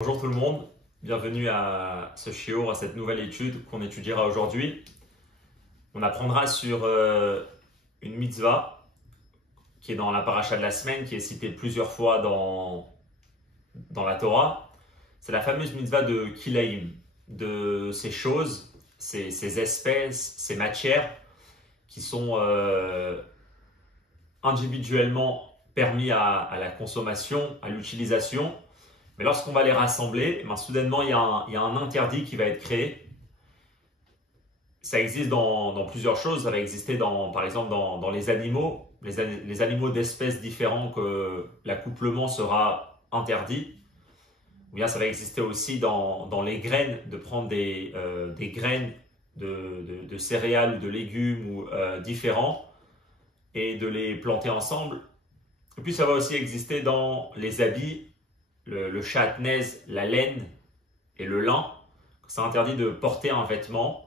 Bonjour tout le monde, bienvenue à ce shiur, à cette nouvelle étude qu'on étudiera aujourd'hui. On apprendra sur une mitzvah qui est dans la paracha de la semaine, qui est citée plusieurs fois dans la Torah. C'est la fameuse mitzvah de Kilaïm, de ces choses, ces espèces, ces matières qui sont individuellement permis à la consommation, à l'utilisation. Mais lorsqu'on va les rassembler, soudainement, il y a un interdit qui va être créé. Ça existe dans plusieurs choses. Ça va exister, par exemple, dans les animaux. Les animaux d'espèces différentes que l'accouplement sera interdit. Ou bien ça va exister aussi dans les graines, de prendre des graines de céréales ou de légumes différents et de les planter ensemble. Et puis ça va aussi exister dans les habits. Le chatnez, la laine et le lin. C'est interdit de porter un vêtement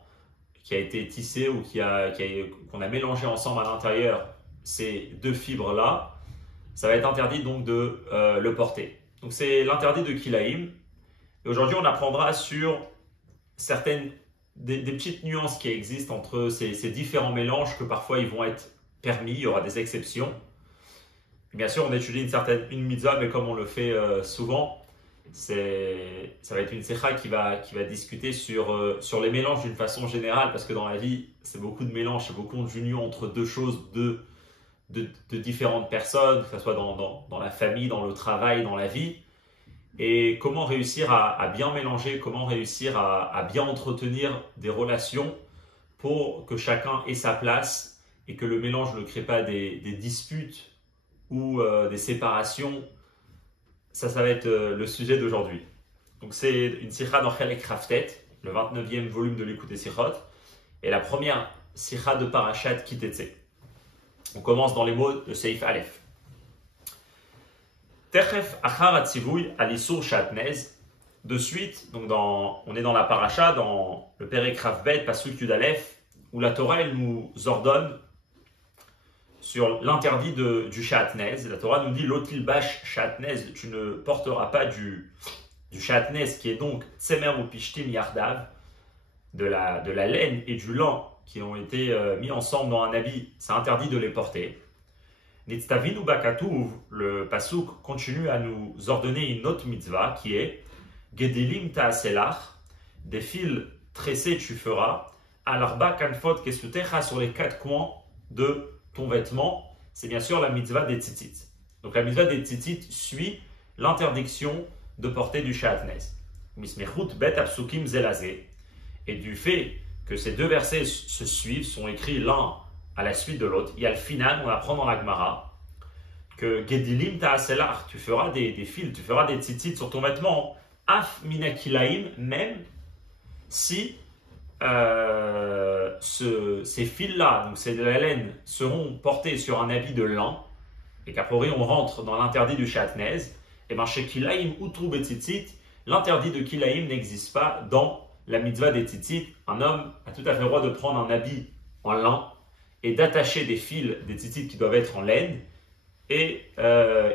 qui a été tissé ou qu'on a mélangé ensemble à l'intérieur ces deux fibres-là. Ça va être interdit donc de le porter. Donc c'est l'interdit de Kilaïm. Et aujourd'hui, on apprendra sur des petites nuances qui existent entre ces différents mélanges que parfois ils vont être permis, il y aura des exceptions. Bien sûr, on étudie une mitzvah, mais comme on le fait souvent, ça va être une sikha qui va discuter sur les mélanges d'une façon générale, parce que dans la vie, c'est beaucoup de mélanges, c'est beaucoup d'union entre deux choses, de différentes personnes, que ce soit dans la famille, dans le travail, dans la vie. Et comment réussir à bien mélanger, comment réussir à bien entretenir des relations pour que chacun ait sa place et que le mélange ne crée pas des disputes ou des séparations. Ça va être le sujet d'aujourd'hui. Donc c'est une sikha dans Chelek Raftet, le 29e volume de l'Écoute des Sikhot, et la première sikha de Parashat Kitetse. On commence dans les mots de Seif Aleph. Techef achar atzivui alisur shatnez. De suite, donc on est dans la paracha, dans le Perek Ravbet, Pasuk Yud Aleph, où la Torah elle nous ordonne sur l'interdit du shatnez. La Torah nous dit l'otilbash shatnez, tu ne porteras pas du shatnez qui est donc tsemer ou pishtim yardav, de la laine et du lin qui ont été mis ensemble dans un habit, c'est interdit de les porter. Nitztavinu bakatuv, le pasuk continue à nous ordonner une autre mitzvah qui est Gedilim ta'aselach, des fils tressés tu feras, alarba kanfot kesutecha, sur les quatre coins de ton vêtement, c'est bien sûr la mitzvah des tzitzit. Donc la mitzvah des tzitzit suit l'interdiction de porter du shatnez. Mismechut bet apsukim zelazé. Et du fait que ces deux versets se suivent, sont écrits l'un à la suite de l'autre, il y a le final, on apprend dans la Gemara que Gedilim ta'aselach, tu feras des fils, tu feras des tzitzit sur ton vêtement, af minakilaim, même si ces fils-là, donc c'est de la laine, seront portés sur un habit de lin, et qu'a priori on rentre dans l'interdit du shatnez, et bien chez Kilaïm Utru Betzitzit, l'interdit de Kilaïm n'existe pas dans la mitzvah des tzitzit. Un homme a tout à fait le droit de prendre un habit en lin et d'attacher des fils des tzitzit qui doivent être en laine, et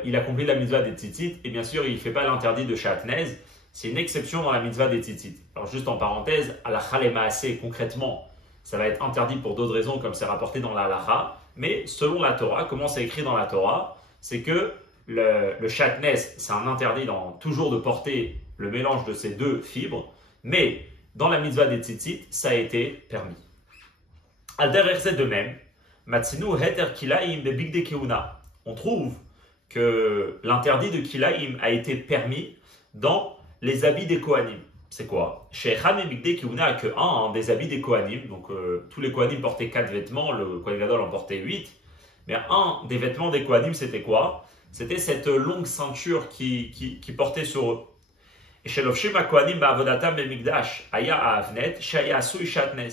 il accomplit la mitzvah des tzitzit, et bien sûr il ne fait pas l'interdit de shatnez. C'est une exception dans la mitzvah des tzitzit. Alors juste en parenthèse, à la Chalemaasé, concrètement, ça va être interdit pour d'autres raisons, comme c'est rapporté dans la halacha, mais selon la Torah, comment c'est écrit dans la Torah, c'est que le shatnez, c'est un interdit toujours de porter le mélange de ces deux fibres, mais dans la mitzvah des tzitzit, ça a été permis. Al-Derer de même, Matzinu heter kilaim de bigde keuna. On trouve que l'interdit de kilaim a été permis dans les habits des Kohanim. C'est quoi? Chez Echad Bigde Keuna, que un des habits des Kohanim, donc tous les Kohanim portaient 4 vêtements, le Kohen Gadol en portait 8, mais un des vêtements des Kohanim, c'était quoi? C'était cette longue ceinture qui portait sur eux. Et chez Lofshim Kohanim Ba'avodatam Bemikdash, Aya Avnet, Shaya Asui Shatnez.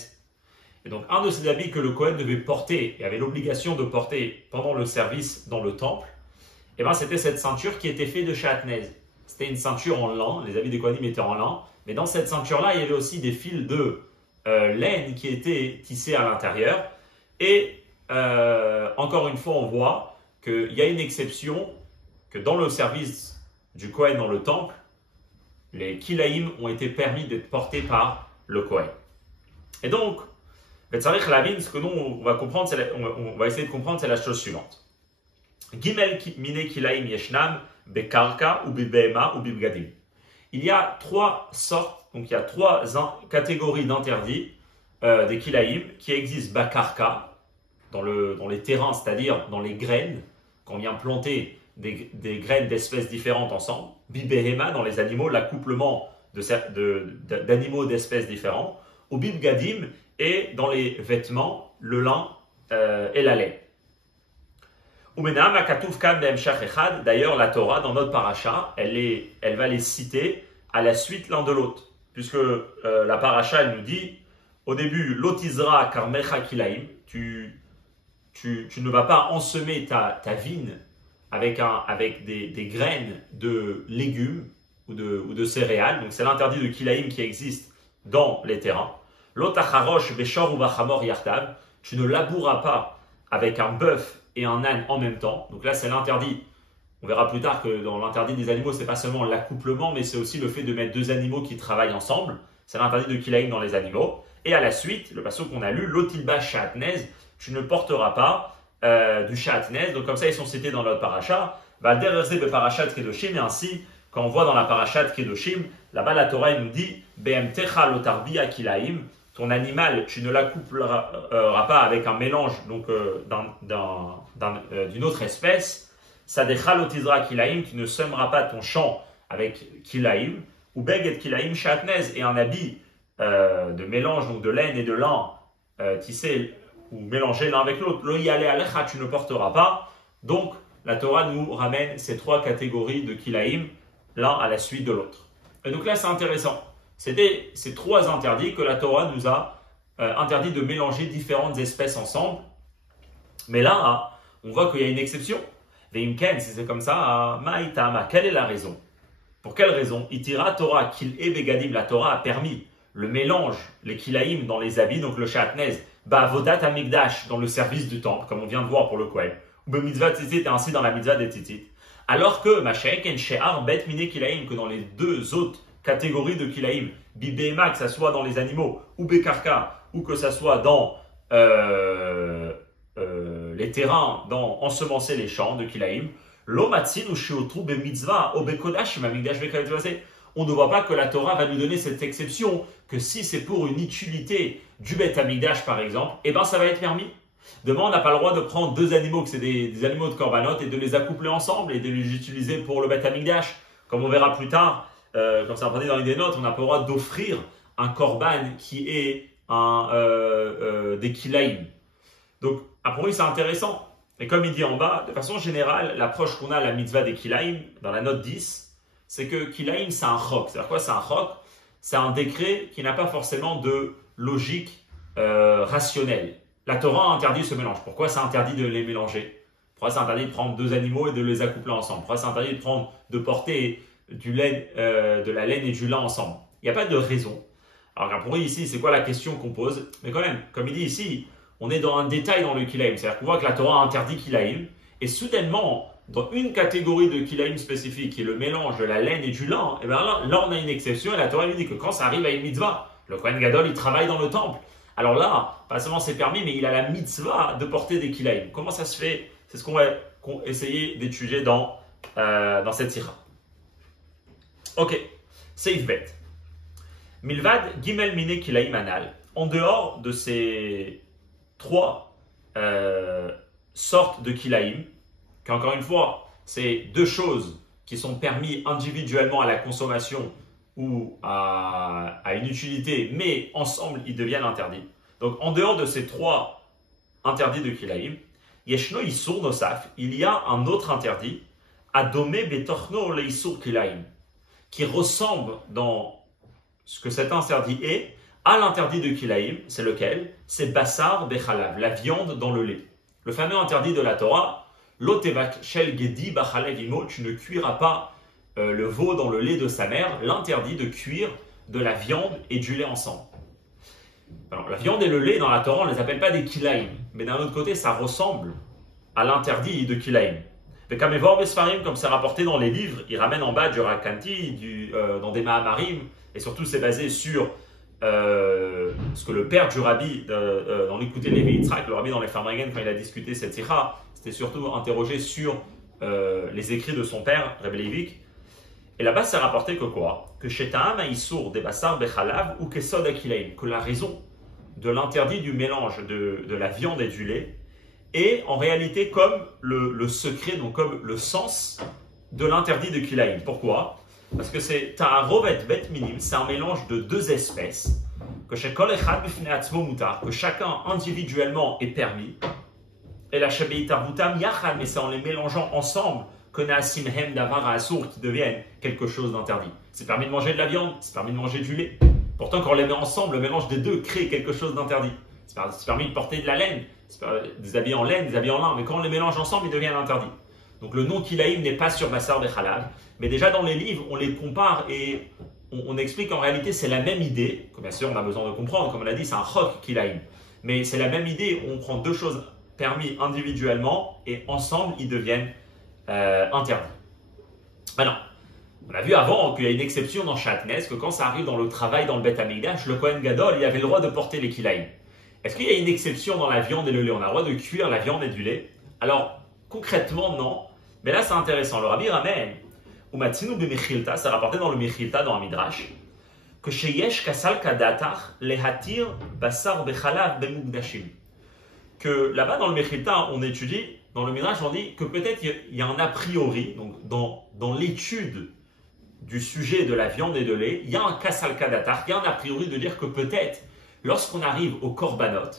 Et donc un de ces habits que le Kohen devait porter et avait l'obligation de porter pendant le service dans le temple, et c'était cette ceinture qui était faite de Shatnez. C'était une ceinture en lin, les habits des Kohanim étaient en lin, mais dans cette ceinture-là, il y avait aussi des fils de laine qui étaient tissés à l'intérieur. Et encore une fois, on voit qu'il y a une exception, que dans le service du Kohen dans le temple, les kilaïm ont été permis d'être portés par le Kohen. Et donc, ce que nous on va comprendre, on va essayer de comprendre, c'est la chose suivante. Gimel mine kilaïm yeshnam bekarka ou bibehema ou bibgadim. Il y a trois sortes, donc il y a trois catégories d'interdits des kilaïm qui existent bakarka, dans les terrains, c'est-à-dire dans les graines, quand on vient planter des graines d'espèces différentes ensemble, bibehema dans les animaux, l'accouplement d'animaux d'espèces différentes, ou bibgadim et dans les vêtements, le lin et la laine. D'ailleurs, la Torah, dans notre paracha, elle va les citer à la suite l'un de l'autre. Puisque la paracha, elle nous dit, au début, l'otizra karmecha kilaim, tu ne vas pas ensemer ta vigne avec des graines de légumes ou de céréales. Donc c'est l'interdit de kilaim qui existe dans les terrains. L'otacharosh beshor ou bachamor yartav, tu ne labouras pas avec un bœuf et un âne en même temps. Donc là, c'est l'interdit. On verra plus tard que dans l'interdit des animaux, c'est pas seulement l'accouplement, mais c'est aussi le fait de mettre deux animaux qui travaillent ensemble. C'est l'interdit de kilaim dans les animaux. Et à la suite, le passage qu'on a lu, l'otilba shatnez, tu ne porteras pas du shatnez. Donc comme ça, ils sont cités dans notre paracha. Derezé be parashat kedoshim, et ainsi, quand on voit dans la parashat kedoshim, là-bas la Torah nous dit Be'emtecha lotarbiya kilaim, ton animal, tu ne l'accoupleras pas avec un mélange donc d'une autre espèce. Sadecha lotizra kilaim, tu ne sèmeras pas ton champ avec kilaim, ou beget kilaim shatnez, et un habit de mélange donc de laine et de lin tissé ou mélangé l'un avec l'autre. Lo yale alecha, tu ne porteras pas. Donc la Torah nous ramène ces trois catégories de kilaim, l'un à la suite de l'autre. Et donc là c'est intéressant. C'était ces trois interdits que la Torah nous a interdit de mélanger différentes espèces ensemble. Mais là, on voit qu'il y a une exception. Veimken, si c'est comme ça, Maïtama, quelle est la raison? Pour quelle raison? Itira Torah, kil e begadim, la Torah a permis le mélange, les kilaïm dans les habits, donc le shatnez, ba'avodat amigdash, dans le service du temple, comme on vient de voir pour le Kohen, ou be mitzvah tzitzit, et ainsi dans la mitzvah des tzitzit. Alors que, masha'ek en she'ar bet mine kilaïm, que dans les deux autres catégories de kilaïm, bibéma, que ça soit dans les animaux, ou bekarka, ou que ça soit dans les terrains, dans ensemencer les champs de kilaïm, l'omatsin ou sheotru be mitzvah, o bekodash, mamigdash bekavjazé. On ne voit pas que la Torah va nous donner cette exception, que si c'est pour une utilité du Beth Amikdash par exemple, eh bien ça va être permis. Demain, on n'a pas le droit de prendre deux animaux, que c'est des animaux de korbanot, et de les accoupler ensemble et de les utiliser pour le Beth Amikdash. Comme on verra plus tard, comme ça appris dans une des notes, on n'a pas le droit d'offrir un korban qui est des kilaïm. Donc, a priori, c'est intéressant. Et comme il dit en bas, de façon générale, l'approche qu'on a à la mitzvah des kilaïm, dans la note 10, c'est que kilaïm, c'est un chok. C'est-à-dire quoi, c'est un chok? C'est un décret qui n'a pas forcément de logique rationnelle. La Torah a interdit ce mélange. Pourquoi c'est interdit de les mélanger? Pourquoi c'est interdit de prendre deux animaux et de les accoupler ensemble? Pourquoi c'est interdit de porter de la laine et du lin ensemble? Il n'y a pas de raison. Alors pour ici, c'est quoi la question qu'on pose? Mais quand même, comme il dit ici, on est dans un détail dans le kilaïm. C'est-à-dire qu'on voit que la Torah a interdit kilaïm, et soudainement, dans une catégorie de kilaïm spécifique, qui est le mélange de la laine et du lin, et bien là on a une exception, et la Torah lui dit que quand ça arrive à une mitzvah, le Kohen Gadol, il travaille dans le temple. Alors là, pas seulement c'est permis, mais il a la mitzvah de porter des kilaïm. Comment ça se fait? C'est ce qu'on va essayer d'étudier dans cette sira. Ok, Seif Bet. Milvad Gimel Mine Kilaïm Anal. En dehors de ces trois sortes de kilaïm, qu'encore une fois, c'est deux choses qui sont permis individuellement à la consommation ou à une utilité, mais ensemble, ils deviennent interdits. Donc, en dehors de ces trois interdits de kilaïm, Yeshno Isur Nosaf, il y a un autre interdit, Adome Betorno le Isur Kilaïm, qui ressemble dans ce que cet interdit est à l'interdit de kilaïm. C'est lequel? C'est Bassar Bechalav, la viande dans le lait. Le fameux interdit de la Torah, Lotevak Shel Gedi Bachalev Imo, tu ne cuiras pas le veau dans le lait de sa mère, l'interdit de cuire de la viande et du lait ensemble. Alors, la viande et le lait dans la Torah, on ne les appelle pas des kilaïm, mais d'un autre côté, ça ressemble à l'interdit de kilaïm. Bekamevor Besfarim, comme c'est rapporté dans les livres, il ramène en bas du Rakanti, dans des Mahamarim, et surtout c'est basé sur ce que le père du rabbi, dans l'écouté de Lévi Yitzhak, le rabbi dans les Farmagen, quand il a discuté cette sikha, c'était surtout interrogé sur les écrits de son père, Rebbe Leivik. Et là-bas, c'est rapporté que quoi? Que chez Ta'am Aïsour des Bassar Bechalav ou Kesod Akilaim, que la raison de l'interdit du mélange de la viande et du lait est en réalité comme le secret, donc comme le sens de l'interdit de Kilaim. Pourquoi? Parce que c'est Ta'arovet Bet Minim, c'est un mélange de deux espèces, que chez Kol Echad Bifnei Atzmo Mutar, que chacun individuellement est permis, et la Shabeitar Mutam Yachad, mais c'est en les mélangeant ensemble que Naasim Hem Davar Assour qui deviennent quelque chose d'interdit. C'est permis de manger de la viande, c'est permis de manger du lait. Pourtant, quand on les met ensemble, le mélange des deux crée quelque chose d'interdit. C'est permis de porter de la laine, des habits en laine, des habits en lin, mais quand on les mélange ensemble, ils deviennent interdits. Donc le nom Kilaïm n'est pas sur Bassar Bechalav, mais déjà dans les livres, on les compare et on explique qu'en réalité c'est la même idée, que bien sûr on a besoin de comprendre, comme on l'a dit, c'est un Chok Kilaïm. Mais c'est la même idée, on prend deux choses permis individuellement et ensemble ils deviennent interdits. Maintenant, on a vu avant qu'il y a une exception dans Shatnez, que quand ça arrive dans le travail dans le Beth Amikdash, le Kohen Gadol, il avait le droit de porter les Kilaïm. Est-ce qu'il y a une exception dans la viande et le lait? On a le droit de cuire la viande et du lait? Alors, concrètement, non. Mais là, c'est intéressant. Le Rabbi ramène, ou Matzinu b'Mechilta, c'est rapporté dans le Mechilta, dans un Midrash, que chez Yesh Kasal Kadatar, lehatir basar bechalav bemugdashim. Que là-bas, dans le Mechilta, on étudie, dans le Midrash, on dit que peut-être il y a un a priori, donc dans l'étude du sujet de la viande et de lait, il y a un Kasal Kadatar, il y a un a priori de dire que peut-être, lorsqu'on arrive au korbanot,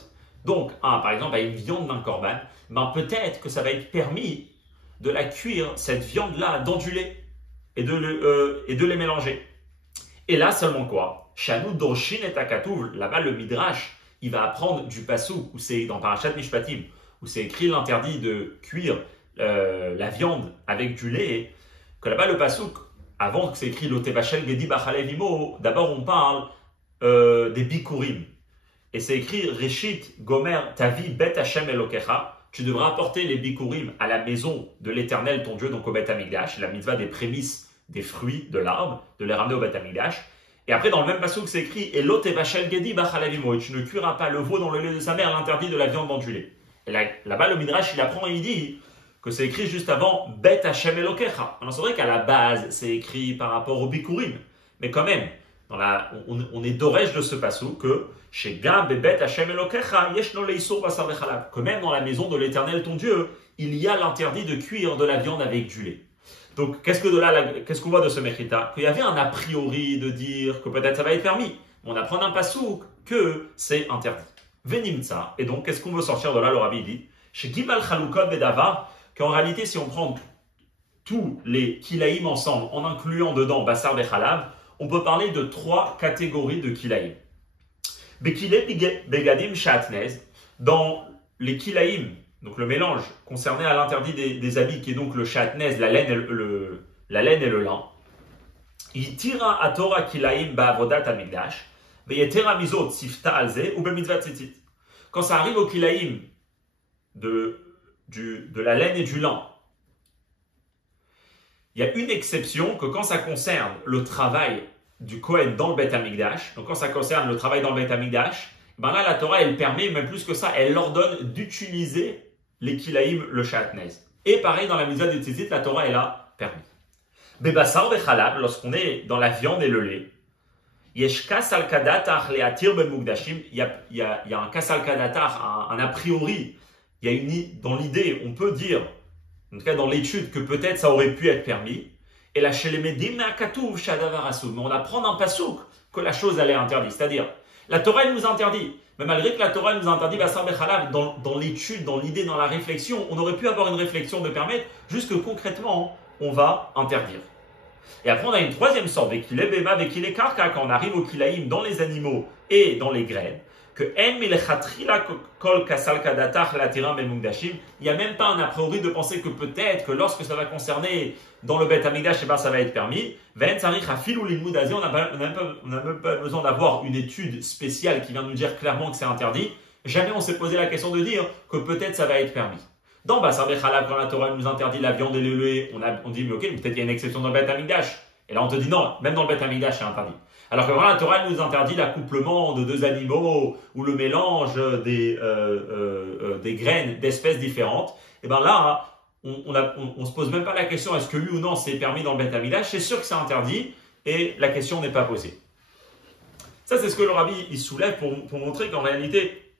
donc par exemple à une viande d'un korban, ben peut-être que ça va être permis de la cuire, cette viande-là, dans du lait et de les mélanger. Et là seulement quoi? Shanu Dorshin et Akatouv, là-bas le Midrash, il va apprendre du Passouk, où c'est dans Parashat Mishpatim, où c'est écrit l'interdit de cuire la viande avec du lait, que là-bas le Passouk, avant que c'est écrit l'Otebachel Gedi Bachalev Imo, d'abord on parle des Bikurim. Et c'est écrit Reshit Gomer Tavi Bet Hashem Elokecha. Tu devras apporter les bikurim à la maison de l'Éternel ton Dieu, donc au Beth Amikdash, la mitzvah des prémices des fruits de l'arbre, de les ramener au Beth Amikdash. Et après, dans le même passage, c'est écrit Elot Evachel Gedi Bachalavimo, et tu ne cuiras pas le veau dans le lait de sa mère, l'interdit de la viande dans du lait. Et là-bas, le Midrash, il apprend et il dit que c'est écrit juste avant Bet Hashem Elokecha. Alors c'est vrai qu'à la base, c'est écrit par rapport au bikurim, mais quand même, on est d'orège de ce passage que chez Gam Bebet Hashem Elokecha Yeshno Leisur Basar Bechalab, que même dans la maison de l'Éternel ton Dieu, il y a l'interdit de cuire de la viande avec du lait. Donc qu'est-ce qu'on voit de ce Mechita? Qu'il y avait un a priori de dire que peut-être ça va être permis. On apprend d'un passouk que c'est interdit. Venimtsa. Et donc qu'est-ce qu'on veut sortir de là? Le Rabbi dit chez Gibal Chalukot Bedavar, qu'en réalité si on prend tous les kilaïm ensemble en incluant dedans Basar Bechalab, on peut parler de trois catégories de kilaïm. Bekile Begadim Shatnez, dans les kilaïm, donc le mélange concerné à l'interdit des habits, qui est donc le shatnez, la laine et le lin, il tira à Torah kilaïm ba'avodat amigdash, veyetera mizot sifta alze ou bemitzvat tzitzit. Quand ça arrive au kilaïm de la laine et du lin, il y a une exception que quand ça concerne le travail du Kohen dans le Beth Amikdash, donc quand ça concerne le travail dans le Beth Amikdash, ben là la Torah elle permet, même plus que ça, elle ordonne d'utiliser les kilaïm, le shatnez. Et pareil dans la mitzvah de tzitzit, la Torah elle a permis. Bebassar bechalab, lorsqu'on est dans la viande et le lait, yesh kasal kadatar leatir bemugdashim, il y a un kasal kadatar, un a priori, dans l'idée, on peut dire, en tout cas dans l'étude, que peut-être ça aurait pu être permis. Et là, chez les Médim, mais on apprend d'un pasouk que la chose elle est interdite. C'est-à-dire, la Torah elle nous interdit. Mais malgré que la Torah elle nous interdit, dans l'étude, dans l'idée, dans la réflexion, on aurait pu avoir une réflexion de permettre, juste que concrètement, on va interdire. Et après, on a une troisième sorte, Vekile Bema, Vekile Karka, quand on arrive au Kilaïm dans les animaux et dans les graines, que il n'y a même pas un a priori de penser que peut-être que lorsque ça va concerner dans le Beth Amikdash, ça va être permis. On n'a même pas besoin d'avoir une étude spéciale qui vient nous dire clairement que c'est interdit. Jamais on s'est posé la question de dire que peut-être ça va être permis. Dans Bassar Bechalab, quand la Torah nous interdit la viande et le lait, on dit, mais ok, peut-être il y a une exception dans le Beth Amikdash. Et là, on te dit non, même dans le Beth Amikdash, c'est interdit. Alors que quand la Torah nous interdit l'accouplement de deux animaux ou le mélange des graines d'espèces différentes, et bien là, on se pose même pas la question est-ce que oui ou non c'est permis dans le Beth Amikdash, c'est sûr que c'est interdit et la question n'est pas posée. Ça, c'est ce que le Rabbi il soulève pour montrer qu'en réalité,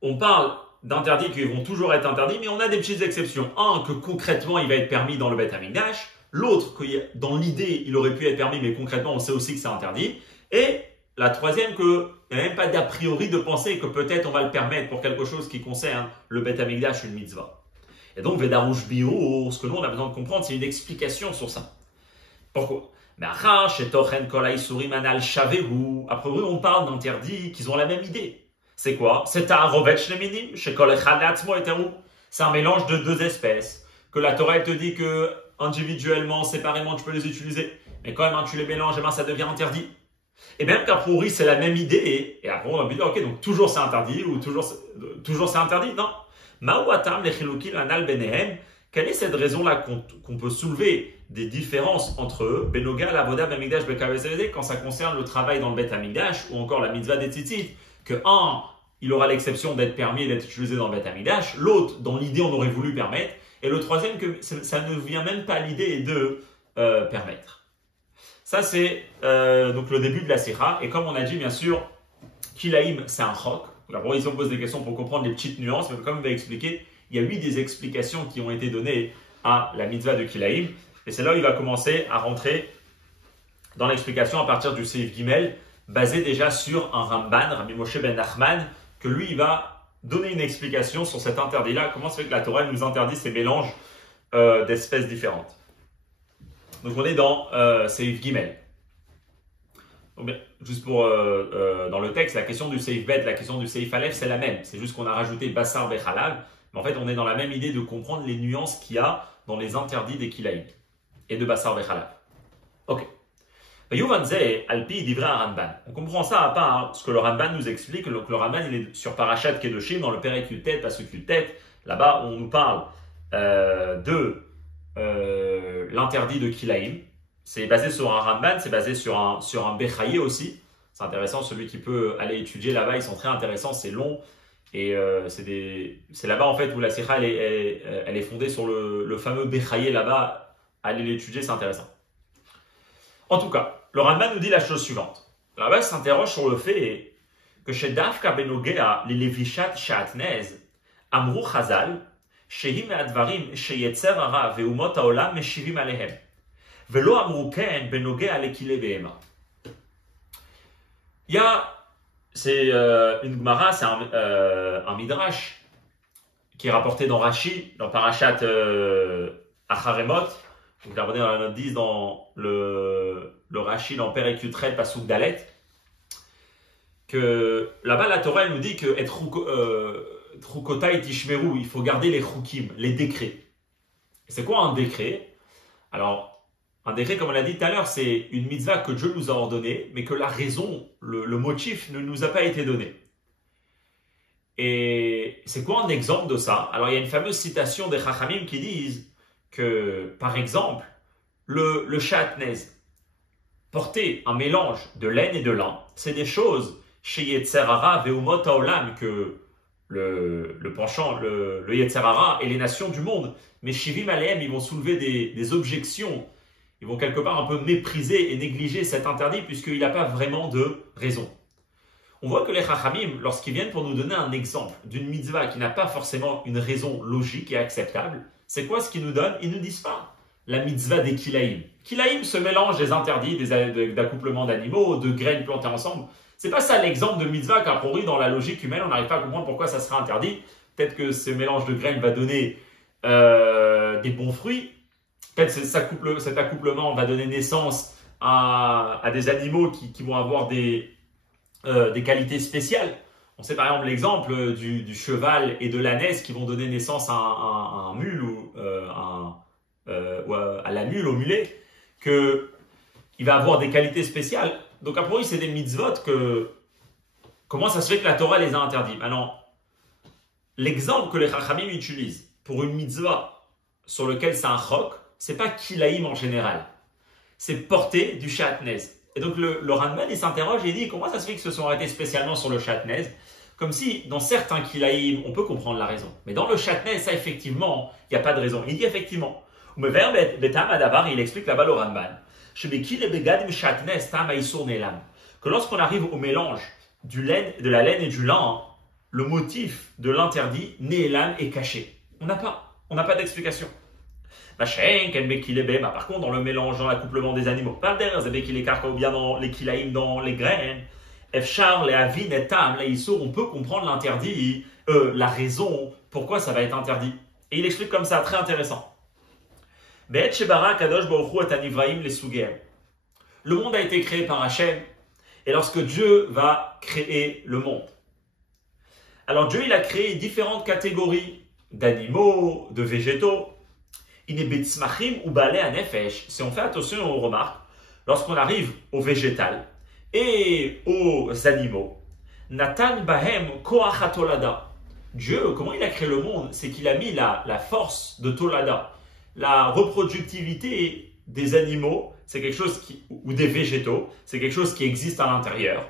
on parle d'interdits qui vont toujours être interdits, mais on a des petites exceptions. Un, que concrètement, il va être permis dans le Beth Amikdash. L'autre, que dans l'idée, il aurait pu être permis, mais concrètement, on sait aussi que c'est interdit. Et la troisième, qu'il n'y a même pas d'a priori de penser que peut-être on va le permettre pour quelque chose qui concerne le Beth Amikdash, une mitzvah. Et donc, Vedarush Bio, ce que nous, on a besoin de comprendre, c'est une explication sur ça. Pourquoi? Mais après, on parle d'interdits qui ont la même idée. C'est quoi? C'est un rovetch leminim, chez kol echad le'atzmo eteru. C'est un mélange de deux espèces. Que la Torah te dit que individuellement, séparément, tu peux les utiliser. Mais quand même, tu les mélanges, et ben, ça devient interdit. Et même qu'a priori, c'est la même idée. Et après, on va dire, ok, donc toujours c'est interdit ou toujours c'est interdit. Non. Ma'uatam lechilukim anal benehem. Quelle est cette raison-là qu'on peut soulever des différences entre eux, Benoga, l'avoda, b'amigdash, b'kavesevede, quand ça concerne le travail dans le Beth Amikdash ou encore la mitzvah des tzitzit, que un, il aura l'exception d'être permis et d'être utilisé dans le Beth Amikdash, l'autre, dans l'idée, on aurait voulu permettre, et le troisième, que ça ne vient même pas à l'idée de permettre. Ça, c'est donc le début de la Sikha, et comme on a dit, bien sûr, Kilaïm, c'est un chok. Alors, ils ont posé des questions pour comprendre les petites nuances, mais comme on va expliquer, il y a eu des explications qui ont été données à la mitzvah de Kilaïm, et c'est là où il va commencer à rentrer dans l'explication à partir du Seif Gimel, basé déjà sur un Ramban, Rabbi Moshe ben Nachman, que lui, il va donner une explication sur cet interdit-là, comment ça fait que la Torah nous interdit ces mélanges d'espèces différentes. Donc on est dans Seif Gimel. Donc, bien, juste pour, dans le texte, la question du Seif Bet, la question du Seif Aleph, c'est la même. C'est juste qu'on a rajouté Bassar Bechalal. Mais en fait, on est dans la même idée de comprendre les nuances qu'il y a dans les interdits des Kilaïm et de Bassar Bechalal. Ok. On comprend ça à part ce que le Ramban nous explique. Le Ramban, il est sur Parashat Kedoshim, dans le Perek Yutet, Pasuk Yutet. Là-bas, on nous parle de l'interdit de Kilaïm. C'est basé sur un Ramban, c'est basé sur un Bechaye aussi. C'est intéressant, celui qui peut aller étudier là-bas, ils sont très intéressants, c'est long. Et c'est là-bas en fait où la Sikha elle est fondée sur le fameux Bechaye là-bas. Allez l'étudier, c'est intéressant. En tout cas, le Ramban nous dit la chose suivante. Là-bas, il s'interroge sur le fait que chez Dafka Benogea, les Levishat Shatnez, Amrou Chazal, Shehi Me'advarim, Sheyetzer Hara, Veumot Haolam, Meshivim Alehem. Velo Amrou Ken Benogea Lekile Behema. C'est une Gemara, c'est un Midrash qui est rapporté dans Rashi, dans Parashat Acharemot. Vous regardez dans la note 10 dans le Rashi dans Perek Yutret Pasuk Dalet, que là-bas la Torah elle nous dit que Trukotai Tishmeru, il faut garder les Chukim, les décrets. C'est quoi un décret? Alors, un décret, comme on l'a dit tout à l'heure, c'est une mitzvah que Dieu nous a ordonnée, mais que la raison, le motif ne nous a pas été donné. Et c'est quoi un exemple de ça? Alors, il y a une fameuse citation des Chachamim qui disent que, par exemple, le shatnez, porter un mélange de laine et de lin, c'est des choses chez Yetzer Hara ve'umot haolam que le penchant, le Yetzer Hara et les nations du monde, mais Shivim Alehem, ils vont soulever des objections, ils vont quelque part un peu mépriser et négliger cet interdit puisqu'il n'a pas vraiment de raison. On voit que les Chachamim, lorsqu'ils viennent pour nous donner un exemple d'une mitzvah qui n'a pas forcément une raison logique et acceptable, c'est quoi ce qu'ils nous donnent? Ils ne nous disent pas la mitzvah des Kilaïm. Kilaïm se mélange des interdits, d'accouplement d'animaux, de graines plantées ensemble. C'est pas ça l'exemple de mitzvah qu'a priori dans la logique humaine, on n'arrive pas à comprendre pourquoi ça sera interdit. Peut-être que ce mélange de graines va donner des bons fruits. Peut-être que cet accouplement va donner naissance à des animaux qui vont avoir des qualités spéciales. On sait par exemple l'exemple du cheval et de l'ânesse qui vont donner naissance à un mule ou à la mule, au mulet, qu'il va avoir des qualités spéciales. Donc a priori, c'est des mitzvot que... Comment ça se fait que la Torah les a interdits? Maintenant, l'exemple que les Chachamim utilisent pour une mitzvah sur lequel c'est un chok, c'est pas kilaïm en général, c'est porter du shatnez. Et donc le Ranban, il s'interroge et il dit comment ça se fait qu'ils se sont arrêtés spécialement sur le shatnez, comme si dans certains kilaïm, on peut comprendre la raison. Mais dans le shatnez, ça effectivement, il n'y a pas de raison. Il dit effectivement, il explique là-bas le Ranban, que lorsqu'on arrive au mélange de la laine et du lin, le motif de l'interdit, Néelam, est caché. On n'a pas d'explication. Par contre, dans le mélange, dans l'accouplement des animaux, ou bien dans les kilaïm, dans les graines, on peut comprendre l'interdit, la raison, pourquoi ça va être interdit. Et il explique comme ça, très intéressant. Le monde a été créé par Hachem, et lorsque Dieu va créer le monde, alors Dieu il a créé différentes catégories d'animaux, de végétaux. Si on fait attention, on remarque, lorsqu'on arrive au végétal et aux animaux, Natan Bahem Koach Tolada. Dieu, comment il a créé le monde? C'est qu'il a mis la force de Tolada. La reproductivité des animaux, c'est quelque chose ou des végétaux, c'est quelque chose qui existe à l'intérieur,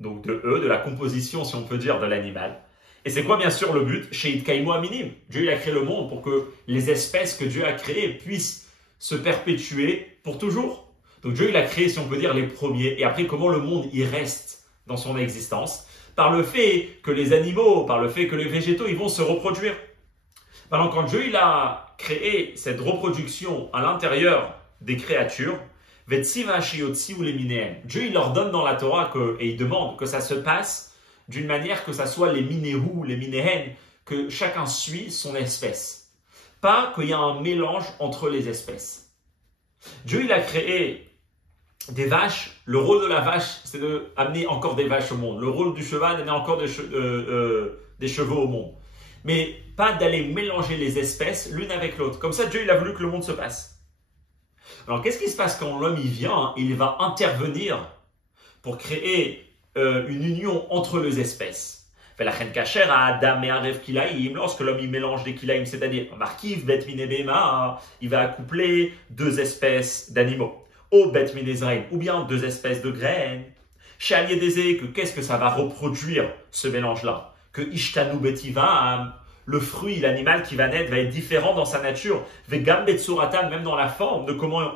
donc de la composition, si on peut dire, de l'animal. Et c'est quoi bien sûr le but? Chez Kaimu Aminim. Dieu il a créé le monde pour que les espèces que Dieu a créées puissent se perpétuer pour toujours. Donc Dieu il a créé, si on peut dire, les premiers. Et après, comment le monde y reste dans son existence? Par le fait que les animaux, par le fait que les végétaux, ils vont se reproduire. Maintenant, quand Dieu il a créé cette reproduction à l'intérieur des créatures, Dieu il leur donne dans la Torah et il demande que ça se passe d'une manière que ça soit les minéhou, les minéhen, que chacun suit son espèce. Pas qu'il y a un mélange entre les espèces. Dieu, il a créé des vaches. Le rôle de la vache, c'est d'amener encore des vaches au monde. Le rôle du cheval, d'amener encore des chevaux au monde. Mais pas d'aller mélanger les espèces l'une avec l'autre. Comme ça, Dieu, il a voulu que le monde se passe. Alors, qu'est-ce qui se passe quand l'homme, il vient, il va intervenir pour créer une union entre les espèces. Lorsque l'homme il mélange des kilaïm, c'est-à-dire markiv, bet min ebema, il va accoupler deux espèces d'animaux, ou bet min ezraïm, ou bien deux espèces de graines. Qu'est-ce que ça va reproduire ce mélange-là? Que ishtanu betivam, le fruit, l'animal qui va naître va être différent dans sa nature, vegam betsuratan, même dans la forme de comment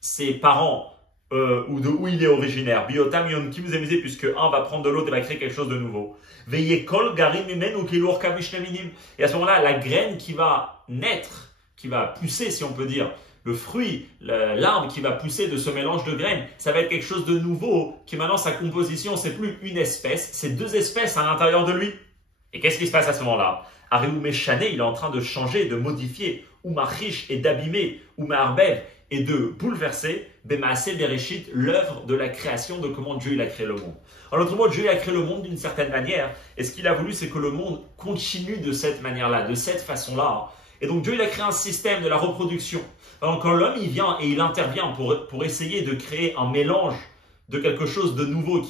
ses parents ou de où il est originaire. Biotam yonkim zemizé, puisque un va prendre de l'autre et va créer quelque chose de nouveau. Veyekol garim imen ou kilur kamishnevinim. Et à ce moment-là, la graine qui va naître, qui va pousser, si on peut dire, le fruit, l'arbre qui va pousser de ce mélange de graines, ça va être quelque chose de nouveau, qui maintenant sa composition, c'est plus une espèce, c'est deux espèces à l'intérieur de lui. Et qu'est-ce qui se passe à ce moment-là? Ariou Meshane, il est en train de changer, de modifier, ou Machish et d'abîmer, ou Maharbev, et de bouleverser Bemaaseh Bereshit, l'œuvre de la création, de comment Dieu il a créé le monde. En d'autres mots, Dieu il a créé le monde d'une certaine manière, et ce qu'il a voulu, c'est que le monde continue de cette manière-là, de cette façon-là. Et donc Dieu il a créé un système de la reproduction. Alors, quand l'homme il vient et il intervient pour essayer de créer un mélange de quelque chose de nouveau,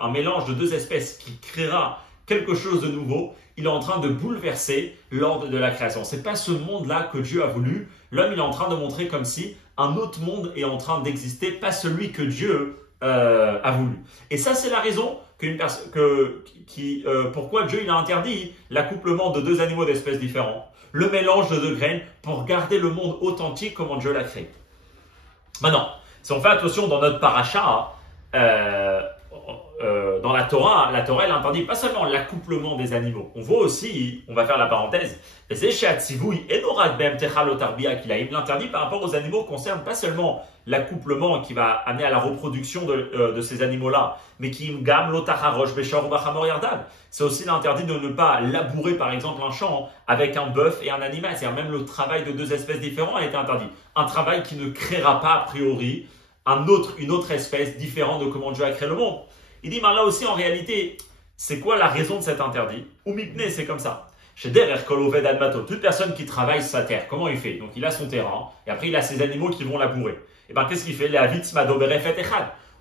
un mélange de deux espèces qui créera quelque chose de nouveau, il est en train de bouleverser l'ordre de la création. Ce n'est pas ce monde-là que Dieu a voulu. L'homme, il est en train de montrer comme si un autre monde est en train d'exister, pas celui que Dieu a voulu. Et ça, c'est la raison pourquoi Dieu il a interdit l'accouplement de deux animaux d'espèces différentes, le mélange de deux graines, pour garder le monde authentique comme Dieu l'a créé. Maintenant, si on fait attention dans notre paracha, dans la Torah elle interdit pas seulement l'accouplement des animaux. On voit aussi, on va faire la parenthèse, l'interdit par rapport aux animaux concerne pas seulement l'accouplement qui va amener à la reproduction de ces animaux-là, mais qui c'est aussi l'interdit de ne pas labourer par exemple un champ avec un bœuf et un animal. C'est-à-dire même le travail de deux espèces différentes a été interdit. Un travail qui ne créera pas a priori une autre espèce différente de comment Dieu a créé le monde. Il dit, mais là aussi, en réalité, c'est quoi la raison de cet interdit? Ou mipne, c'est comme ça. Chez Derer Koloved Admato, toute personne qui travaille sa terre, comment il fait? Donc, il a son terrain, et après, il a ses animaux qui vont labourer. Et bien, qu'est-ce qu'il fait?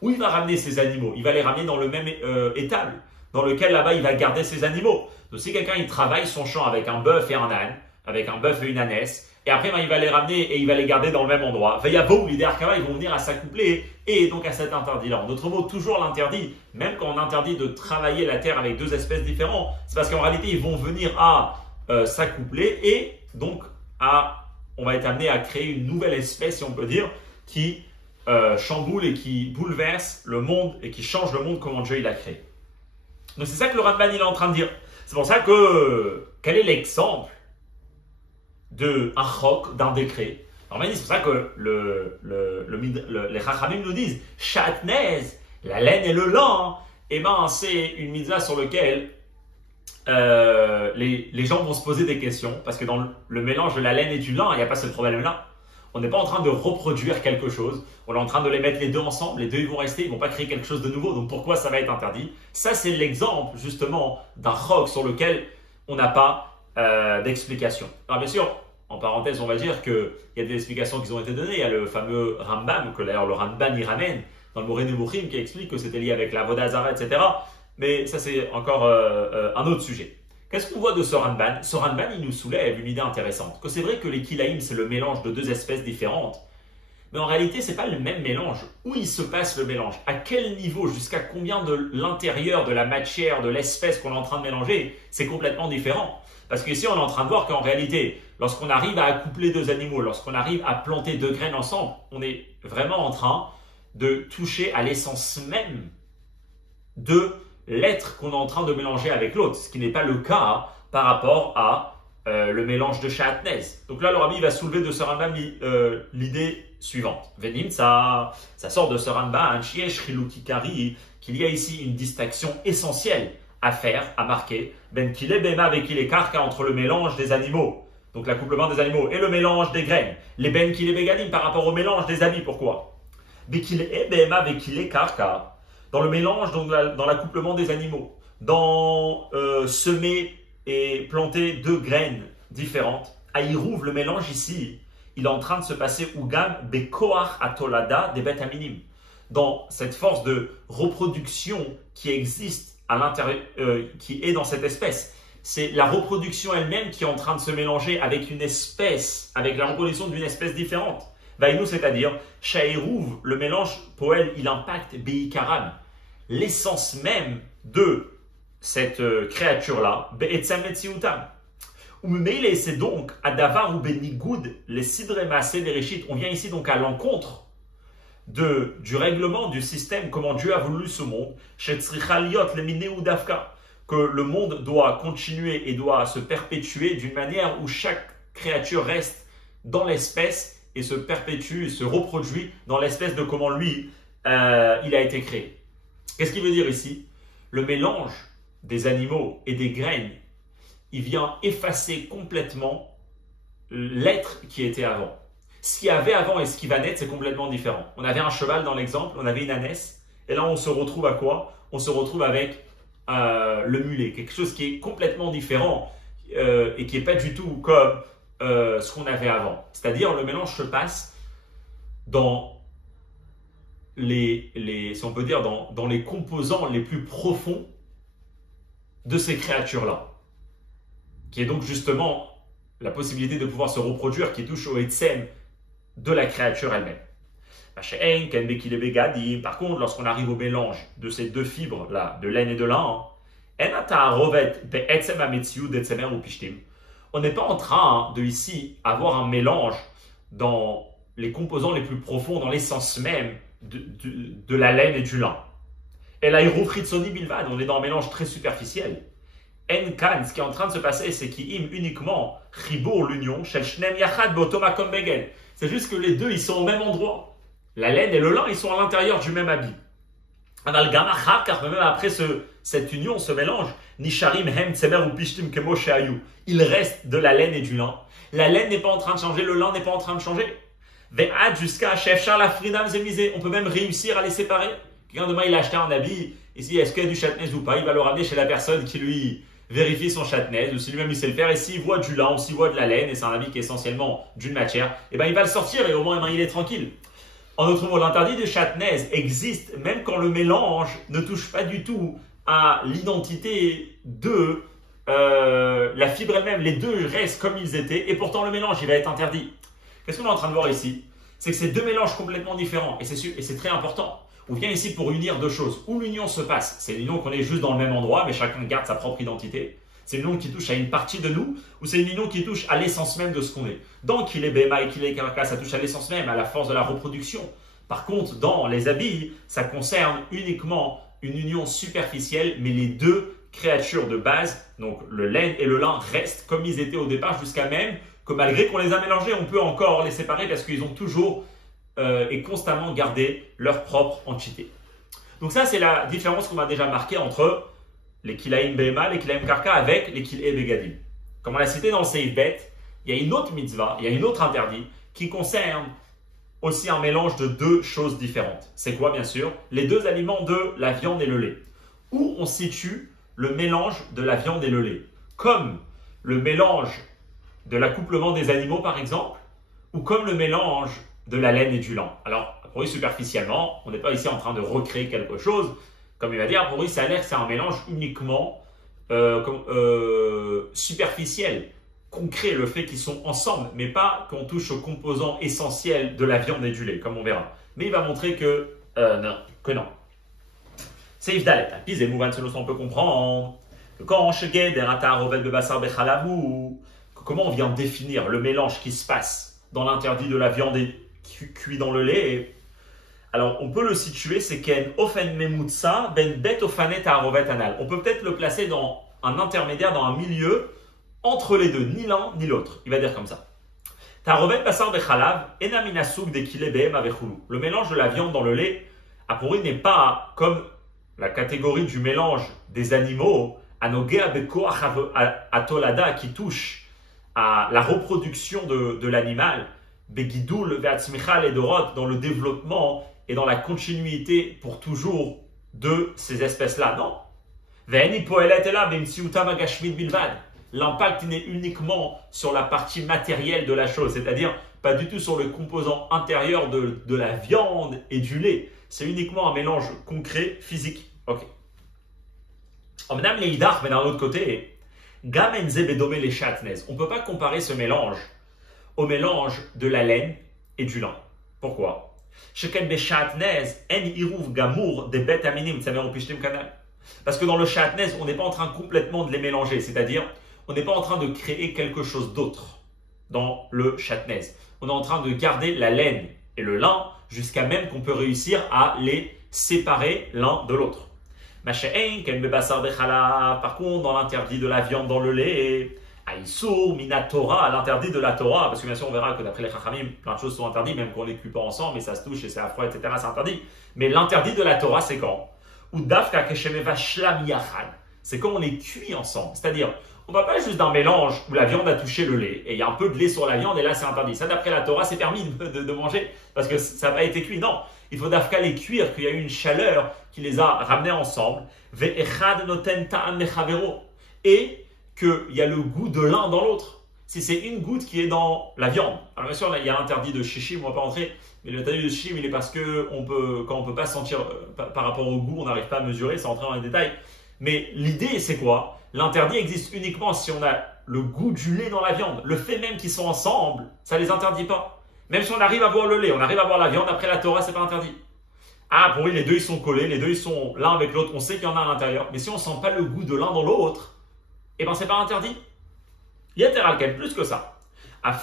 Où il va ramener ses animaux? Il va les ramener dans le même étable, dans lequel là-bas, il va garder ses animaux. Donc si quelqu'un il travaille son champ avec un bœuf et un âne, avec un bœuf et une ânesse, et après il va les ramener et il va les garder dans le même endroit, Veyavo, l'idée Arkava, ils vont venir à s'accoupler et donc à cet interdit-là. En d'autres mots, toujours l'interdit, même quand on interdit de travailler la terre avec deux espèces différentes, c'est parce qu'en réalité ils vont venir à s'accoupler et donc on va être amené à créer une nouvelle espèce, si on peut dire, qui chamboule et qui bouleverse le monde et qui change le monde comme Dieu il a créé. Donc c'est ça que le Ramban il est en train de dire. C'est pour ça que quel est l'exemple d'un chok, d'un décret? Alors c'est pour ça que les Chachamim nous disent Shatnez, la laine et le lin, c'est une mitzvah sur laquelle les gens vont se poser des questions, parce que dans le mélange de la laine et du lin, il n'y a pas ce problème-là. On n'est pas en train de reproduire quelque chose, on est en train de les mettre les deux ensemble, les deux ils vont rester, ils ne vont pas créer quelque chose de nouveau, donc pourquoi ça va être interdit? Ça c'est l'exemple justement d'un chok sur lequel on n'a pas d'explication. Alors bien sûr, en parenthèse on va dire qu'il y a des explications qui ont été données, il y a le fameux Rambam, que d'ailleurs le Ramban y ramène dans le Moreh Nevuchim, qui explique que c'était lié avec la Avodah Zara, etc. Mais ça c'est encore un autre sujet. Qu'est-ce qu'on voit de ce Ramban? Ce Ramban, il nous soulève une idée intéressante. Que c'est vrai que les kilaïm, c'est le mélange de deux espèces différentes. Mais en réalité, ce n'est pas le même mélange. Où il se passe le mélange? À quel niveau? Jusqu'à combien de l'intérieur, de la matière, de l'espèce qu'on est en train de mélanger? C'est complètement différent. Parce qu'ici, on est en train de voir qu'en réalité, lorsqu'on arrive à accoupler deux animaux, lorsqu'on arrive à planter deux graines ensemble, on est vraiment en train de toucher à l'essence même de l'être qu'on est en train de mélanger avec l'autre, ce qui n'est pas le cas par rapport à le mélange de Shatnez. Donc là, le Rabbi va soulever de ce Rambam l'idée suivante. Venim, ça sort de ce Rambam, qu'il y a ici une distinction essentielle à faire, à marquer, ben kile bema avec kile karka, entre le mélange des animaux, donc l'accouplement des animaux, et le mélange des graines. Les ben kile begadim par rapport au mélange des habits, pourquoi? Bekile bema avec kile karka, dans le mélange, dans l'accouplement des animaux, dans semer et planter deux graines différentes. À Irouv, le mélange ici, il est en train de se passer Ugam Bekoach Atolada des Bet Aminim, dans cette force de reproduction qui existe à l'intérieur, qui est dans cette espèce. C'est la reproduction elle-même qui est en train de se mélanger avec une espèce, avec la reproduction d'une espèce différente. Vaïnou, c'est-à-dire, Shaïrouv, le mélange poël, il impacte Beikaram, l'essence même de cette créature-là, Be'etzam Metziutam. Ummeile, c'est donc Adavar ou Benigoud, les Sidre Maaseh Bereshit. On vient ici donc à l'encontre du règlement du système, comment Dieu a voulu ce monde, Shetzrichaliot, le Mineu Dafka, que le monde doit continuer et doit se perpétuer d'une manière où chaque créature reste dans l'espèce et se perpétue et se reproduit dans l'espèce de comment lui, il a été créé. Qu'est-ce qu'il veut dire ici? Le mélange des animaux et des graines, il vient effacer complètement l'être qui était avant. Ce qu'il y avait avant et ce qui va naître, c'est complètement différent. On avait un cheval dans l'exemple, on avait une ânesse, et là on se retrouve à quoi? On se retrouve avec le mulet, quelque chose qui est complètement différent et qui n'est pas du tout comme ce qu'on avait avant. C'est-à-dire le mélange se passe dans si on peut dire, dans les composants les plus profonds de ces créatures-là, qui est donc justement la possibilité de pouvoir se reproduire, qui touche au etsem de la créature elle-même. Par contre, lorsqu'on arrive au mélange de ces deux fibres-là, de laine et de lin, on n'est pas en train de ici avoir un mélange dans les composants les plus profonds, dans l'essence même de la laine et du lin. Et là, on est dans un mélange très superficiel. Enkan, ce qui est en train de se passer, c'est qu'il im uniquement chibour l'union, shel shnem yachad botomakom begel. C'est juste que les deux, ils sont au même endroit. La laine et le lin, ils sont à l'intérieur du même habit. Car même après cette union, ce mélange, nisharim hem tsemer ou pishtim kemo sheayu. Il reste de la laine et du lin. La laine n'est pas en train de changer, le lin n'est pas en train de changer. Ve'ad jusqu'à chef Charles Afrinam zemisé. On peut même réussir à les séparer. Quelqu'un demain, il a acheté un habit. Ici, est-ce qu'il y a du chatnez ou pas? Il va le ramener chez la personne qui lui vérifie son chatnez, ou si lui-même il sait le faire. Et s'il voit du lin ou s'il voit de la laine, et c'est un habit qui est essentiellement d'une matière, et il va le sortir et au moins il est tranquille. En d'autres mots, l'interdit de chatnez existe même quand le mélange ne touche pas du tout à l'identité de la fibre elle-même, les deux restent comme ils étaient, et pourtant le mélange, il va être interdit. Qu'est-ce qu'on est en train de voir ici? C'est que c'est deux mélanges complètement différents, et c'est très important. On vient ici pour unir deux choses. Où l'union se passe, c'est l'union qu'on est juste dans le même endroit, mais chacun garde sa propre identité. C'est une union qui touche à une partie de nous, ou c'est une union qui touche à l'essence même de ce qu'on est. Dans qu'il est Bema et qu'il est Karka, ça touche à l'essence même, à la force de la reproduction. Par contre, dans les habits, ça concerne uniquement une union superficielle, mais les deux créatures de base, donc le laine et le lin, restent comme ils étaient au départ, jusqu'à même que malgré qu'on les a mélangés, on peut encore les séparer parce qu'ils ont toujours et constamment gardé leur propre entité. Donc ça, c'est la différence qu'on a déjà marquée entre les Kilaim Behema, les Kilaim Karka avec les Kil'e Begadim. Comme on l'a cité dans le Seif Bet, il y a une autre mitzvah, il y a une autre interdit qui concerne aussi un mélange de deux choses différentes. C'est quoi, bien sûr? Les deux aliments de la viande et le lait. Où on situe le mélange de la viande et le lait? Comme le mélange de l'accouplement des animaux, par exemple, ou comme le mélange de la laine et du lin. Alors, pour lui, superficiellement, on n'est pas ici en train de recréer quelque chose. Comme il va dire, pour lui, ça a l'air que c'est un mélange uniquement superficiel, concret, le fait qu'ils sont ensemble, mais pas qu'on touche aux composants essentiels de la viande et du lait, comme on verra. Mais il va montrer que non. Seif Dalet, Piz et Mouvan, selon on peut comprendre que quand comment on vient définir le mélange qui se passe dans l'interdit de la viande et cuit dans le lait. Alors, on peut le situer, c'est qu'en ofen memutsa ben bet ofanet arovet anal. On peut peut-être le placer dans un intermédiaire, dans un milieu entre les deux, ni l'un ni l'autre. Il va dire comme ça. Tarovet basar bechalav enaminasuk de kile behem avechulu. Le mélange de la viande dans le lait, a priori, n'est pas comme la catégorie du mélange des animaux, anogea beko atolada, qui touche à la reproduction de l'animal, begidul ve'atzmicha ledorot, dans le développement et dans la continuité pour toujours de ces espèces-là. Non. L'impact n'est uniquement sur la partie matérielle de la chose, c'est-à-dire pas du tout sur le composant intérieur de la viande et du lait. C'est uniquement un mélange concret, physique. Ok. Madame Leïdach, mais d'un autre côté, on ne peut pas comparer ce mélange au mélange de la laine et du lin. Pourquoi? Parce que dans le shatnez, on n'est pas en train complètement de les mélanger, c'est-à-dire on n'est pas en train de créer quelque chose d'autre dans le shatnez. On est en train de garder la laine et le lin jusqu'à même qu'on peut réussir à les séparer l'un de l'autre. Par contre, dans l'interdit de la viande dans le lait, Aïsour, Minatora, l'interdit de la Torah, parce que bien sûr on verra que d'après les Chachamim, plein de choses sont interdites, même qu'on ne les cuit pas ensemble, mais ça se touche et c'est affreux, etc. C'est interdit. Mais l'interdit de la Torah, c'est quand? C'est quand on est cuit ensemble. C'est-à-dire, on ne va pas juste d'un mélange où la viande a touché le lait et il y a un peu de lait sur la viande et là c'est interdit. Ça, d'après la Torah, c'est permis de manger parce que ça n'a pas été cuit. Non, il faut d'Afka les cuire, qu'il y a eu une chaleur qui les a ramenés ensemble. Et qu'il y a le goût de l'un dans l'autre. Si c'est une goutte qui est dans la viande. Alors bien sûr, là, il y a l'interdit de shishim, on ne va pas rentrer, mais l'interdit de shishim, il est parce que quand on ne peut pas sentir par rapport au goût, on n'arrive pas à mesurer, sans rentrer dans les détails. Mais l'idée, c'est quoi? L'interdit existe uniquement si on a le goût du lait dans la viande. Le fait même qu'ils sont ensemble, ça ne les interdit pas. Même si on arrive à boire le lait, on arrive à boire la viande, après la Torah, c'est pas interdit. Ah, pour lui, les deux, ils sont collés, les deux, ils sont l'un avec l'autre, on sait qu'il y en a à l'intérieur. Mais si on ne sent pas le goût de l'un dans l'autre, eh bien, c'est pas interdit. Yeter plus que ça. Même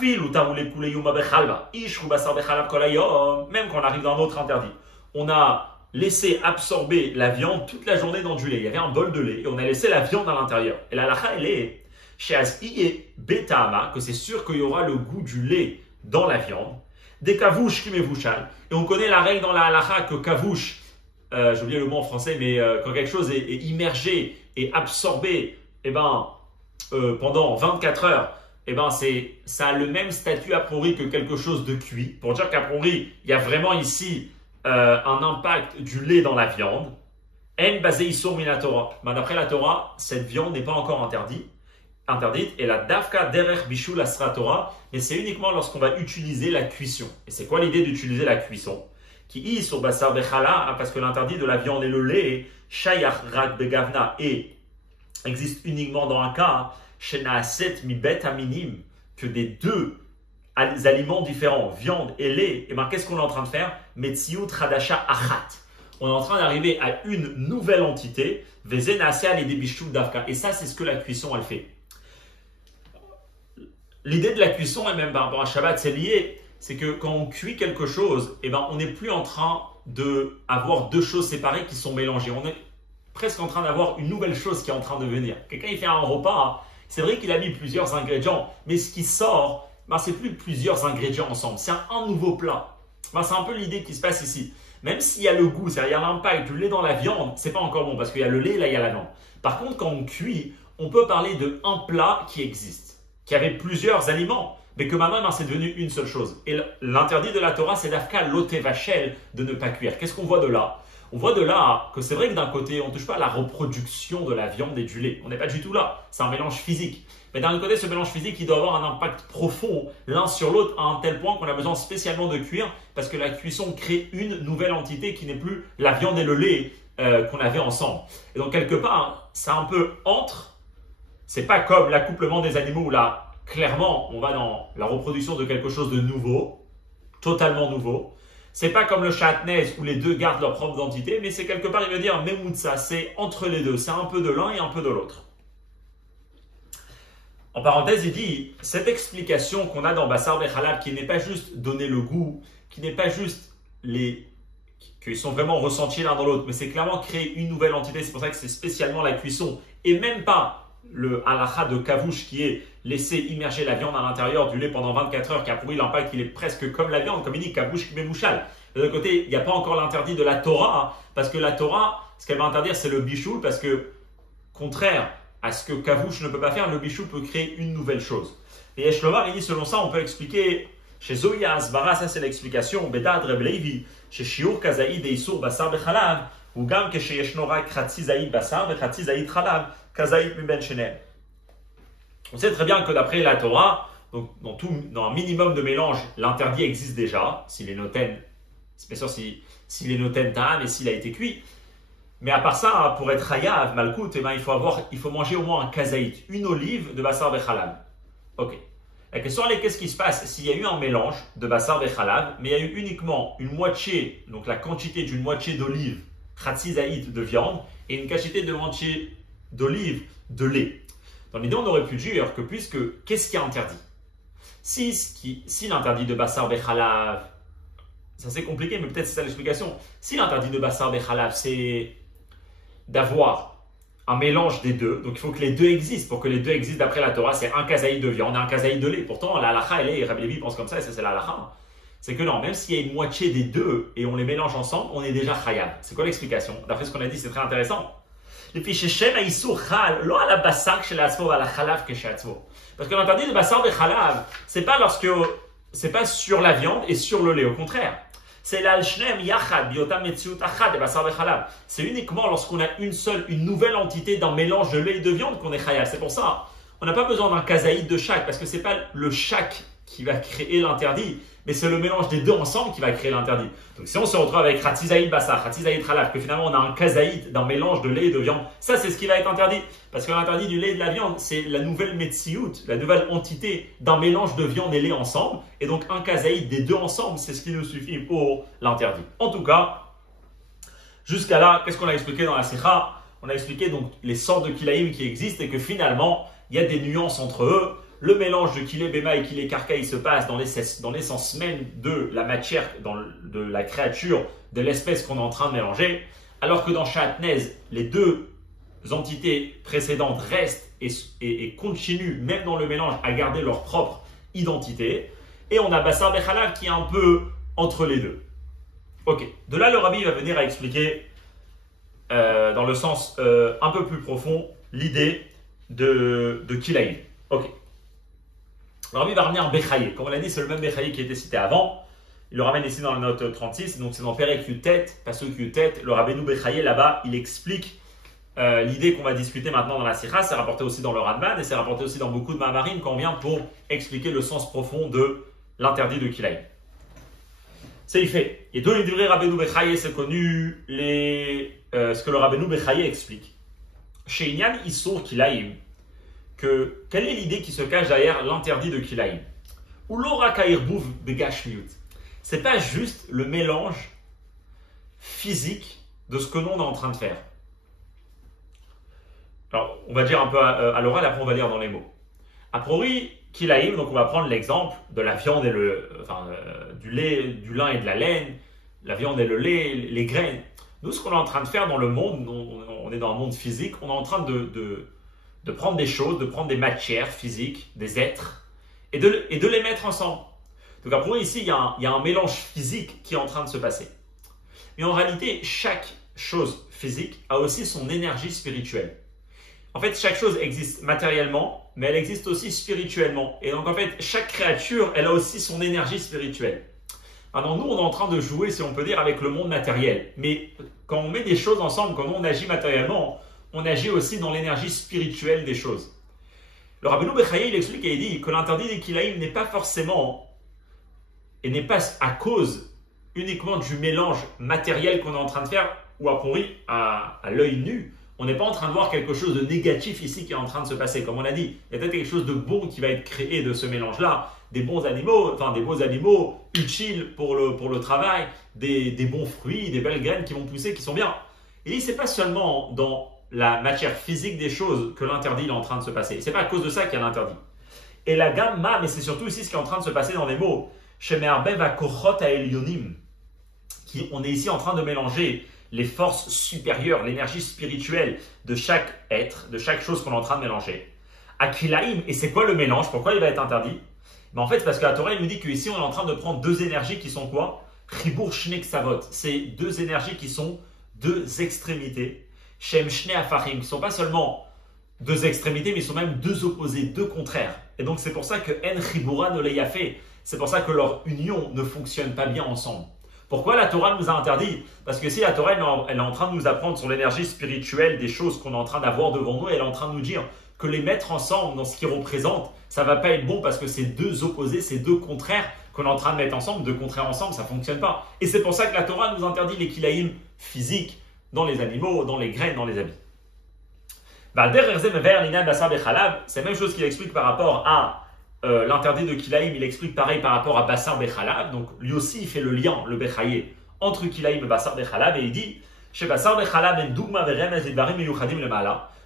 quand on arrive dans un autre interdit, on a laissé absorber la viande toute la journée dans du lait. Il y avait un bol de lait et on a laissé la viande à l'intérieur. Et la lacha, elle est chez As'i et Betama, que c'est sûr qu'il y aura le goût du lait dans la viande. Des kavouches qui m'évouchal. Et on connaît la règle dans la halacha que kavouche, j'ai oublié le mot en français, mais quand quelque chose est immergé et absorbé, pendant 24 heures, ça a le même statut a priori que quelque chose de cuit. Pour dire qu'a priori, il y a vraiment ici un impact du lait dans la viande. En basé isur min Torah. D'après la Torah, cette viande n'est pas encore interdite. Et la dafka derech bishul asra Torah, mais c'est uniquement lorsqu'on va utiliser la cuisson. Et c'est quoi l'idée d'utiliser la cuisson? Qui y sur basar bechala, parce que l'interdit de la viande et le lait, shayach rak begavna, et existe uniquement dans un cas, chez Naaset Mibet Aminim, que des deux aliments différents, viande et lait, et bien qu'est-ce qu'on est en train de faire? Metziut Radasha Achat. On est en train d'arriver à une nouvelle entité, Veze Naasia et des Bishul Davka. Et ça, c'est ce que la cuisson, elle fait. L'idée de la cuisson, et même par rapport à Shabbat, c'est lié. C'est que quand on cuit quelque chose, eh ben, on n'est plus en train d'avoir deux choses séparées qui sont mélangées. On est presque en train d'avoir une nouvelle chose qui est en train de venir. Quelqu'un, il fait un repas, c'est vrai qu'il a mis plusieurs ingrédients, mais ce qui sort, ben, c'est plus plusieurs ingrédients ensemble. C'est un nouveau plat. Ben, c'est un peu l'idée qui se passe ici. Même s'il y a le goût, c'est-à-dire il y a l'impact du lait dans la viande, c'est pas encore bon parce qu'il y a le lait, là il y a la viande. Par contre, quand on cuit, on peut parler d'un plat qui existe, qui avait plusieurs aliments, mais que maintenant c'est devenu une seule chose. Et l'interdit de la Torah, c'est d'Afka l'otevachel, de ne pas cuire. Qu'est-ce qu'on voit de là? On voit de là que c'est vrai que d'un côté, on ne touche pas à la reproduction de la viande et du lait. On n'est pas du tout là. C'est un mélange physique. Mais d'un autre côté, ce mélange physique, il doit avoir un impact profond l'un sur l'autre à un tel point qu'on a besoin spécialement de cuire parce que la cuisson crée une nouvelle entité qui n'est plus la viande et le lait qu'on avait ensemble. Et donc, quelque part, c'est un peu entre. C'est pas comme l'accouplement des animaux où là, clairement, on va dans la reproduction de quelque chose de nouveau, totalement nouveau. C'est pas comme le Shatnez où les deux gardent leur propre identité, mais c'est quelque part, il veut dire Memutsa, c'est entre les deux, c'est un peu de l'un et un peu de l'autre. En parenthèse, il dit, cette explication qu'on a dans Bassar Bechalab, qui n'est pas juste donner le goût, qui n'est pas juste qu'ils sont vraiment ressentis l'un dans l'autre, mais c'est clairement créer une nouvelle entité, c'est pour ça que c'est spécialement la cuisson, et même pas le halakha de Kavouche qui est laisser immerger la viande à l'intérieur du lait pendant 24 heures, qui a prouvé l'impact qu'il est presque comme la viande, comme il dit, Kavouche qui mouchal. De l'autre côté, il n'y a pas encore l'interdit de la Torah, parce que la Torah, ce qu'elle va interdire, c'est le bichoul, parce que, contraire à ce que Kavouche ne peut pas faire, le bichoul peut créer une nouvelle chose. Et Eshlovar, il dit, selon ça, on peut expliquer, chez Zoya Asbara, ça c'est l'explication, Bedad Reb Levi, chez Shiur Kazaïd et Isur Basar Bechalav, ou Gam que chez Yeshnorak Khatsi Zaïd Basar, Khatsi Zaïd Chalav, Kazaïd Miben Shenel. On sait très bien que d'après la Torah, donc dans un minimum de mélange, l'interdit existe déjà, s'il est noten, bien sûr s'il est noten ta'am et s'il a été cuit. Mais à part ça, pour être hayav, malkout, eh ben, il faut manger au moins un kazaït, une olive de basar bechalav. Ok. La question est qu'est-ce qui se passe s'il y a eu un mélange de basar bechalav, mais il y a eu uniquement une moitié, donc la quantité d'une moitié d'olive, khatzizaït de viande, et une quantité de moitié d'olive de lait. Dans l'idée, on aurait pu dire que qu'est-ce qui est interdit? Si l'interdit de basar bechalav, ça c'est compliqué, mais peut-être c'est ça l'explication. Si l'interdit de basar bechalav, c'est d'avoir un mélange des deux, donc il faut que les deux existent. Pour que les deux existent d'après la Torah, c'est un kazaïd de viande et un kazaïd de lait. Pourtant, la halakha, elle est, Rabbi Levi pense comme ça, et ça c'est la halakha. C'est que non, même s'il y a une moitié des deux et on les mélange ensemble, on est déjà chayav. C'est quoi l'explication? D'après ce qu'on a dit, c'est très intéressant. Et puis, chez Shem Aïsou Chal, lo ala basar chez la tzvo, ala chalav que chez atzvo. Parce que l'interdit de basar de chalav, c'est pas sur la viande et sur le lait, au contraire. C'est l'al-shnem yachad biotam metziut achad et basar bechalav. C'est uniquement lorsqu'on a une nouvelle entité d'un mélange de lait et de viande qu'on est chayav. C'est pour ça, on n'a pas besoin d'un kazaïd de chaque, parce que c'est pas le chaque qui va créer l'interdit, mais c'est le mélange des deux ensemble qui va créer l'interdit. Donc si on se retrouve avec Khatzizaïd Basar, Khatzizaïd Khalaf, que finalement on a un kazaïd d'un mélange de lait et de viande, ça c'est ce qui va être interdit. Parce que l'interdit du lait et de la viande, c'est la nouvelle metsiout, la nouvelle entité d'un mélange de viande et lait ensemble. Et donc un kazaïd des deux ensemble, c'est ce qui nous suffit pour l'interdit. En tout cas, jusqu'à là, qu'est-ce qu'on a expliqué dans la Sikha? On a expliqué donc les sortes de kilaïm qui existent et que finalement, il y a des nuances entre eux. Le mélange de kilé béma et kilé karka, il se passe dans l'essence même de la matière, de la créature, de l'espèce qu'on est en train de mélanger. Alors que dans Shatnez, les deux entités précédentes restent et continuent, même dans le mélange, à garder leur propre identité. Et on a Basar Bechalav qui est un peu entre les deux. Ok, de là le Rabbi va venir à expliquer dans le sens un peu plus profond l'idée de Kilaïm. Ok. Le Rabbi va ramener un Bechaye. Comme on l'a dit, c'est le même Bechaye qui était cité avant. Il le ramène ici dans la note 36. Donc c'est dans Perek Yutet, Pasuk Yutet. Le Rabbeinu Bechaye là-bas, il explique l'idée qu'on va discuter maintenant dans la Sikha. C'est rapporté aussi dans le Radman et c'est rapporté aussi dans beaucoup de Mahamarim quand on vient pour expliquer le sens profond de l'interdit de Kilaïm. C'est il fait. Et dans les durées Rabbeinu Bechaye, c'est connu ce que le Rabbeinu Bechaye explique. chez Inyan Issour Kilaim, quelle est l'idée qui se cache derrière l'interdit de Kilaim? Ou l'aura Kairbouf Begashmiut. C'est pas juste le mélange physique de ce que l'on est en train de faire. Alors, on va dire un peu à l'oral, après on va lire dans les mots. A priori, Kilaim, donc on va prendre l'exemple de la viande et du lait, du lin et de la laine, la viande et le lait, les graines. Nous, ce qu'on est en train de faire dans le monde, on est dans un monde physique, on est en train de prendre des choses, de prendre des matières physiques, des êtres, et de les mettre ensemble. Donc a priori, ici, il y a un mélange physique qui est en train de se passer. Mais en réalité, chaque chose physique a aussi son énergie spirituelle. En fait, chaque chose existe matériellement, mais elle existe aussi spirituellement. Et donc, en fait, chaque créature, elle a aussi son énergie spirituelle. Maintenant, nous, on est en train de jouer, si on peut dire, avec le monde matériel. Mais quand on met des choses ensemble, quand on agit matériellement, on agit aussi dans l'énergie spirituelle des choses. Le Rabbeinu Bechaye, il explique et il dit que l'interdit des Kilaim n'est pas forcément, et n'est pas à cause uniquement du mélange matériel qu'on est en train de faire, ou a priori, à l'œil nu, on n'est pas en train de voir quelque chose de négatif ici qui est en train de se passer. Comme on l'a dit, il y a peut-être quelque chose de bon qui va être créé de ce mélange-là. Des bons animaux, des beaux animaux utiles pour le travail, des bons fruits, des belles graines qui vont pousser, qui sont bien. Et ce n'est pas seulement dans la matière physique des choses que l'interdit est en train de se passer. Ce n'est pas à cause de ça qu'il y a l'interdit. Et la gamma, mais c'est surtout ici ce qui est en train de se passer dans les mots. Sheme'arbev hakochot ha'elyonim. On est ici en train de mélanger les forces supérieures, l'énergie spirituelle de chaque être, de chaque chose qu'on est en train de mélanger. Akilaim, et c'est quoi le mélange? Pourquoi il va être interdit? En fait, c'est parce que la Torah nous dit qu'ici on est en train de prendre deux énergies qui sont quoi? Chibur Shne Ksavot. C'est deux énergies qui sont deux extrémités. Shem Shne Afachim, qui ne sont pas seulement deux extrémités, mais ils sont même deux opposés, deux contraires. Et donc c'est pour ça que En Chibura ne l'a fait. C'est pour ça que leur union ne fonctionne pas bien ensemble. Pourquoi la Torah nous a interdit? Parce que si la Torah elle est en train de nous apprendre sur l'énergie spirituelle des choses qu'on est en train d'avoir devant nous, elle est en train de nous dire que les mettre ensemble dans ce qu'ils représentent, ça ne va pas être bon parce que c'est deux opposés, c'est deux contraires qu'on est en train de mettre ensemble. Deux contraires ensemble, ça ne fonctionne pas. Et c'est pour ça que la Torah nous interdit les kilaïm physiques dans les animaux, dans les graines, dans les habits. C'est la même chose qu'il explique par rapport à l'interdit de Kilaïm, il explique pareil par rapport à Bassar Bechalav. Donc lui aussi, il fait le lien, le Bechaye, entre Kilaïm et Bassar Bechalav. Et il dit chez Bassar Bechalav,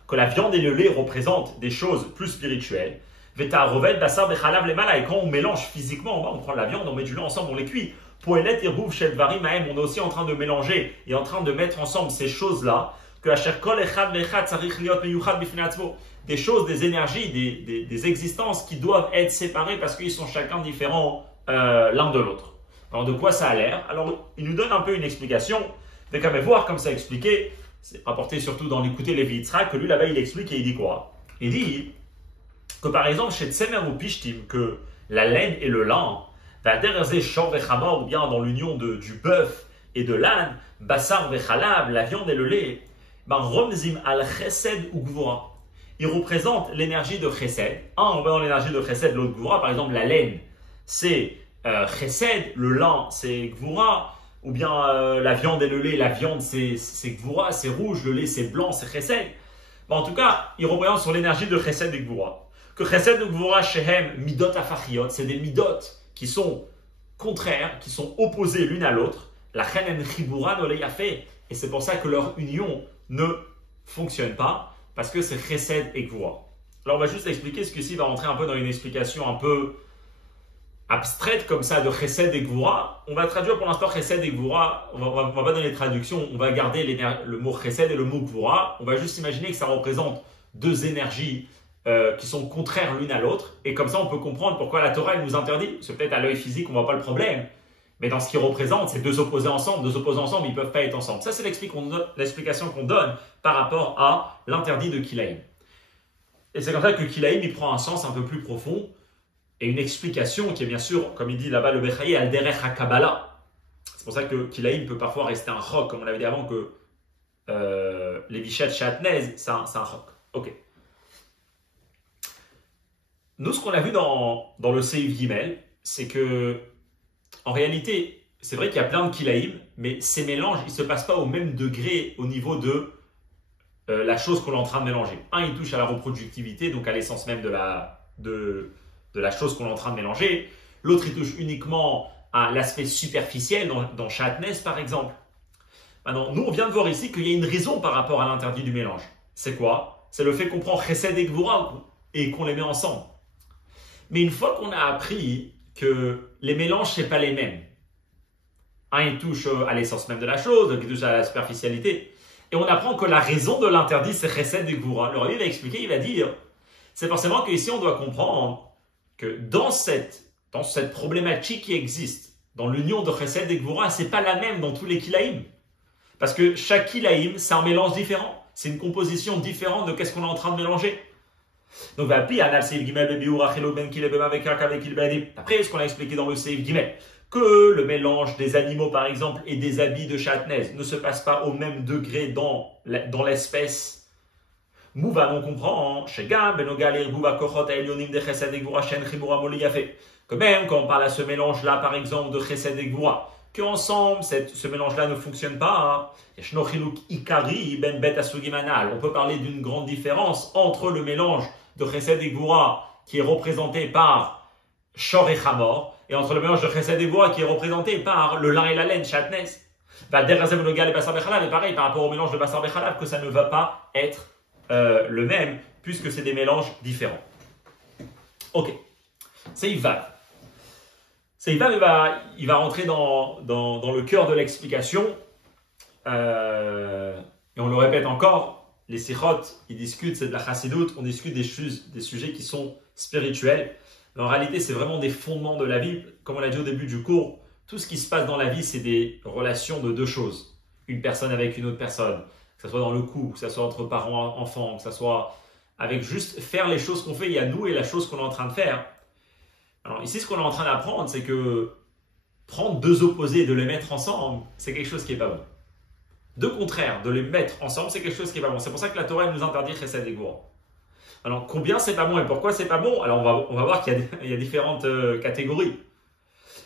que la viande et le lait représentent des choses plus spirituelles. Et quand on mélange physiquement, on prend la viande, on met du lait ensemble, on les cuit. On est aussi en train de mélanger et en train de mettre ensemble ces choses-là. Que des choses, des énergies, des existences qui doivent être séparées parce qu'ils sont chacun différents l'un de l'autre. Alors de quoi ça a l'air? Alors il nous donne un peu une explication. Mais quand même voir comme ça expliqué, c'est rapporté surtout dans l'écouter Lévi Yitzhak, que lui là-bas il explique et il dit quoi? Il dit que par exemple chez Tsemer ou Pishtim, que la laine et le lin, ou bien dans l'union du bœuf et de l'âne, Bassar vechalav, la viande et le lait, Romzim al chesed ou gvura. Il représente l'énergie de chesed. On va dans l'énergie de chesed, l'autre gvura. Par exemple, la laine, c'est chesed, le lin, c'est gvura. Ou bien la viande et le lait, la viande, c'est gvura, c'est rouge, le lait, c'est blanc, c'est chesed. En tout cas, il représente sur l'énergie de chesed et gvura. Que chesed ou gvura, shehem, midot afachiot, c'est des midot qui sont contraires, qui sont opposés l'une à l'autre. La chen en chibura ne l'a fait. Et c'est pour ça que leur union ne fonctionne pas, parce que c'est chesed et gvura. Alors on va juste expliquer ce que ci va rentrer un peu dans une explication un peu abstraite comme ça de chesed et gvura. On va traduire pour l'instant chesed et gvura, on va pas donner les traductions, on va garder le mot chesed et le mot gvura. On va juste imaginer que ça représente deux énergies qui sont contraires l'une à l'autre, et comme ça on peut comprendre pourquoi la Torah elle nous interdit. C'est peut-être à l'œil physique on voit pas le problème, mais dans ce qu'ils représentent, c'est deux opposés ensemble, ils ne peuvent pas être ensemble. Ça, c'est l'explication qu'on donne par rapport à l'interdit de Kilaïm. Et c'est comme ça que Kilaïm, il prend un sens un peu plus profond et une explication qui est bien sûr, comme il dit là-bas le Bechaye, al derech ha-kabbalah. C'est pour ça que Kilaïm peut parfois rester un chok, comme on l'avait dit avant, que les Vichet Chatnez, c'est un chok. Ok. Nous, ce qu'on a vu dans le Seif Gimel, c'est que en réalité, c'est vrai qu'il y a plein de kilaïm, mais ces mélanges, ils ne se passent pas au même degré au niveau de la chose qu'on est en train de mélanger. Un, il touche à la reproductivité, donc à l'essence même de la chose qu'on est en train de mélanger. L'autre, il touche uniquement à l'aspect superficiel, dans Shatnez par exemple. Maintenant, nous, on vient de voir ici qu'il y a une raison par rapport à l'interdit du mélange. C'est quoi? C'est le fait qu'on prend Chesed et Gvura et qu'on les met ensemble. Mais une fois qu'on a appris que les mélanges, ce n'est pas les mêmes. Un, il touche à l'essence même de la chose, donc il touche à la superficialité. Et on apprend que la raison de l'interdit, c'est Chesed et Gvura. Le Rabbi va expliquer, il va dire, c'est forcément qu'ici, on doit comprendre que dans cette problématique qui existe, dans l'union de Chesed et Gvura, ce n'est pas la même dans tous les Kilaïm. Parce que chaque Kilaïm, c'est un mélange différent. C'est une composition différente de qu'est-ce qu'on est en train de mélanger. Donc, après, ce qu'on a expliqué dans le Seif Gimel, que le mélange des animaux, par exemple, et des habits de Shatnez ne se passe pas au même degré dans l'espèce. Mouva, on comprend, que même quand on parle à ce mélange-là, par exemple, de Chesed et Gvura, qu'ensemble, ce mélange-là ne fonctionne pas. On peut parler d'une grande différence entre le mélange de Chesed et Gvura qui est représenté par Shor et Chamor, et entre le mélange de Chesed et Gvura qui est représenté par le lin et la laine, Shatnez. Et pareil par rapport au mélange de Basar Bechalav, que ça ne va pas être le même, puisque c'est des mélanges différents. Ok, c'est Yvav. Il va rentrer dans le cœur de l'explication. Et on le répète encore, les sichot, ils discutent, c'est de la chassidoute, on discute des sujets qui sont spirituels. Mais en réalité, c'est vraiment des fondements de la vie. Comme on l'a dit au début du cours, tout ce qui se passe dans la vie, c'est des relations de deux choses. Une personne avec une autre personne, que ce soit dans le couple, que ce soit entre parents, enfants, que ce soit avec juste faire les choses qu'on fait. Il y a nous et la chose qu'on est en train de faire. Alors ici, ce qu'on est en train d'apprendre, c'est que prendre deux opposés et de les mettre ensemble, c'est quelque chose qui n'est pas bon. Deux contraires, de les mettre ensemble, c'est quelque chose qui n'est pas bon. C'est pour ça que la Torah nous interdit Chesed et Gvura. Alors, combien c'est pas bon et pourquoi c'est pas bon? Alors, on va voir qu'il y a différentes catégories.